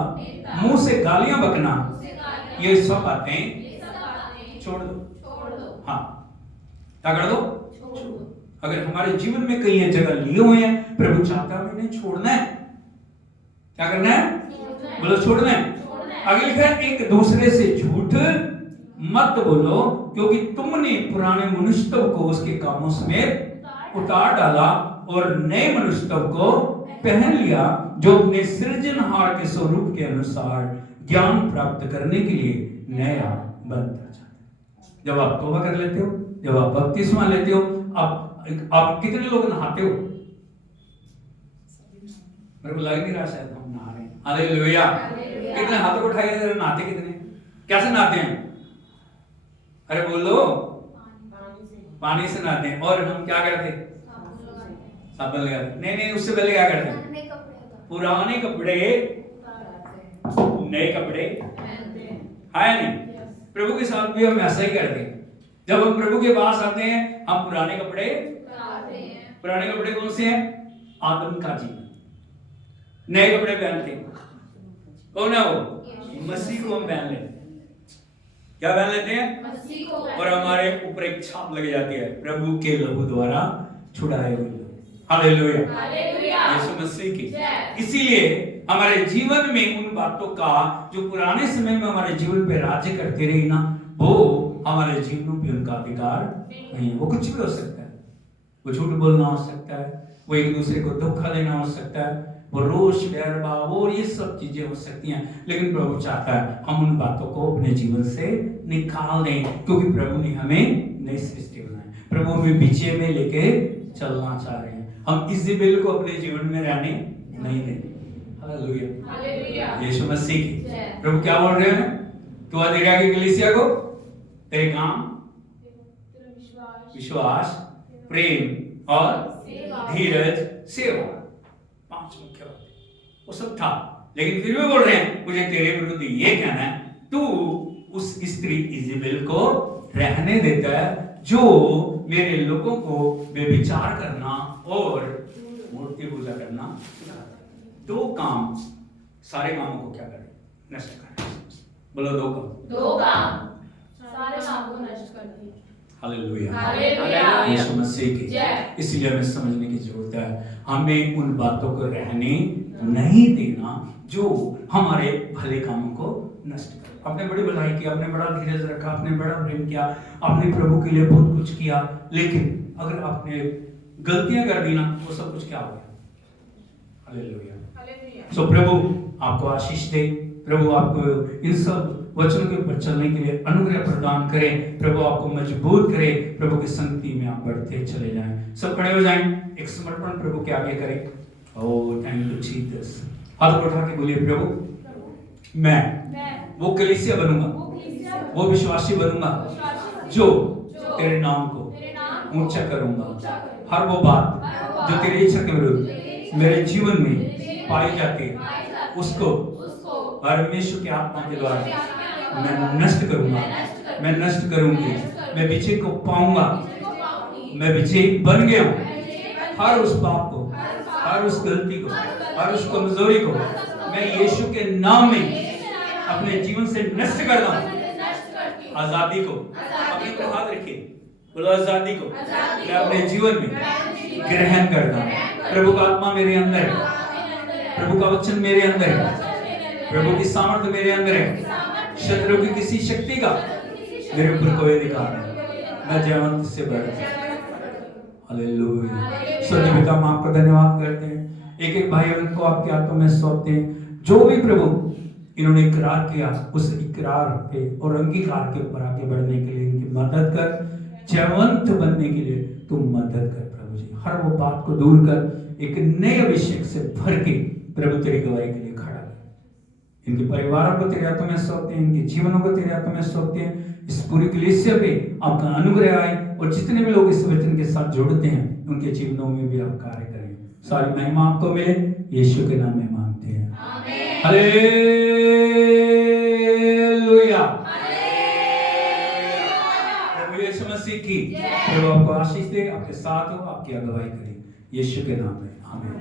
मुंह से गालियां बकना, ये सब बातें छोड़ दो। हाँ, क्या कर दो? अगर हमारे जीवन में कई जगह लिए हुए हैं, प्रभु चाहता है इन्हें छोड़ना है। क्या करना है? बोलो छोड़ना है। आगे लिखा है, एक दूसरे से झूठ मत बोलो, क्योंकि तुमने पुराने मनुष्य को उसके कामों समेत उतार डाला और नए मनुष्य को पहन लिया, जो अपने सृजनहार के स्वरूप के अनुसार ज्ञान प्राप्त करने के लिए नया बनता जाता है। जब आप तौबा कर लेते हो, जब आप बपतिस्मा लेते हो, आप कितने लोग नहाते हो? मेरे को लग नहीं रहा शायद हम नहा रहे हैं। हालेलुया। कितने हाथों को उठाइए जरा, नहाते कितने? कैसे नहाते हैं? अरे बोलो, पानी से नहाते हैं। और हम क्या करते? साबुन लगाते। नहीं, उससे पहले क्या करते? पुराने कपड़े नए कपड़े। है नहीं? प्रभु के साथ भी हम ऐसा ही करते हैं। जब हम प्रभु के पास आते हैं, हम पुराने कपड़े। पुराने कपड़े कौन से हैं? आदम का जीवन। नए कपड़े पहनते हैं। कौन है वो? मसीह को हम पहन लेते हैं। क्या पहन लेते हैं? और हमारे ऊपर एक छाप लग जाती है, प्रभु के लहू द्वारा छुड़ाए हुए। हालेलुया, यीशु मसीह की। इसीलिए हमारे जीवन में उन बातों का जो पुराने समय में हमारे जीवन पे राज्य करते रही ना, वो हमारे जीवन पे उनका अधिकार नहीं है। वो कुछ भी हो सकता है, वो झूठ बोलना हो सकता है, वो एक दूसरे को धोखा देना हो सकता है, वो रोष, वैर भाव और ये सब चीजें हो सकती हैं। लेकिन प्रभु चाहता है हम उन बातों को अपने जीवन से निकाल दें, क्योंकि प्रभु ने हमें नई सृष्टि बनाई। प्रभु हमें विजय में लेके चलना चाह रहे हैं। हम इसी बिल को अपने जीवन में रहने नहीं देंगे। हालेलुया। हालेलुया। यीशु मसीह की जय। प्रभु क्या बोल रहे हैं? तुआतीरा की कलीसिया को तेरे काम, विश्वास, प्रेम और धीरज, सेवा, 5 मुख्य बातें। वो सब था, लेकिन फिर भी बोल रहे हैं मुझे तेरे विरुद्ध ये कहना है, तू उस स्त्री इजेबेल को रहने देता है जो मेरे लोगों को व्यभिचार करना और मूर्ति पूजा करना सिखाता। 2 काम, सारे कामों को क्या करें? नष्ट करें। बोलो 2 काम। 2 काम सारे काम को नष्ट कर दिए। हालेलुया। हालेलुया। यीशु मसीह की जय। इसलिए हमें समझने की जरूरत है, हमें उन बातों को रहने नहीं देना जो हमारे भले कामों को नष्ट करे। आपने बड़ी भलाई की, आपने बड़ा धीरज रखा, आपने बड़ा प्रेम किया, आपने प्रभु के लिए बहुत कुछ किया, लेकिन अगर आपने गलतियां कर दी ना, वो सब कुछ क्या हो गया? हालेलुया। सो प्रभु आपको आशीष दे, प्रभु आपको इन सब वचनों के ऊपर चलने के लिए अनुग्रह प्रदान करें, प्रभु आपको मजबूत करे, प्रभु की संगति में आप बढ़ते चले जाएं। सब खड़े हो जाएं, एक समर्पण प्रभु के आगे करें। Oh thank you Jesus. हाथ उठा के बोलिए, प्रभु मैं वो कलीसिया बनूंगा, वो विश्वासी बनूंगा जो तेरे नाम को ऊंचा करूंगा। हर वो बात जो तेरी इच्छा के विरुद्ध मेरे जीवन में पाई जाती है, उसको परमेश्वर के आत्मा के द्वारा मैं नष्ट करूंगा, मैं नष्ट करूंगी, मैं विजय को पाऊंगा, मैं विजय बन गया हूं। हर उस पाप को, हर उस गलती को, हर उस कमजोरी को मैं यीशु के नाम में अपने जीवन से नष्ट करता हूं। आजादी को अपने ऊपर हाथ रखिए, बोलो आजादी को मैं अपने जीवन में ग्रहण करता हूं। प्रभु का आत्मा मेरे अंदर है, प्रभु का वचन मेरे अंदर है, प्रभु की सामर्थ्य मेरे अंदर है। शत्रु की किसी शक्ति का मेरे ऊपर कोई अधिकार नहीं, मैं जयवंत से बढ़ता। हालेलुया। सच्चे पिता हम आपका धन्यवाद करते हैं, एक एक भाई बहन को आपके हाथों में सौंपते हैं। जो भी प्रभु इन्होंने इकरार किया, उस इकरार पे और अंगीकार के ऊपर आगे बढ़ने के लिए इनकी मदद कर, जयवंत बनने के लिए तुम मदद कर प्रभु जी। हर वो बात को दूर कर, एक नए अभिषेक से भर के प्रभु तेरी गवाही के लिए खड़ा कर। इनके परिवारों को तेरे हाथों में सौंपते हैं, इनके जीवनों को तेरे हाथों में सौंपते हैं। इस पूरी कलीसिया पे आपका अनुग्रह आए और जितने भी लोग इस वचन के साथ जुड़ते हैं, उनके जीवनों में भी आप कार्य करें। सारी महिमा आपको मिले, यीशु के नाम में मांगते हैं, आमीन। हालेलुया। प्रभु यीशु मसीह की प्रभु आपको आशीष दे, आपके साथ हो, आपकी अगुवाई करे, यीशु के नाम में आमीन।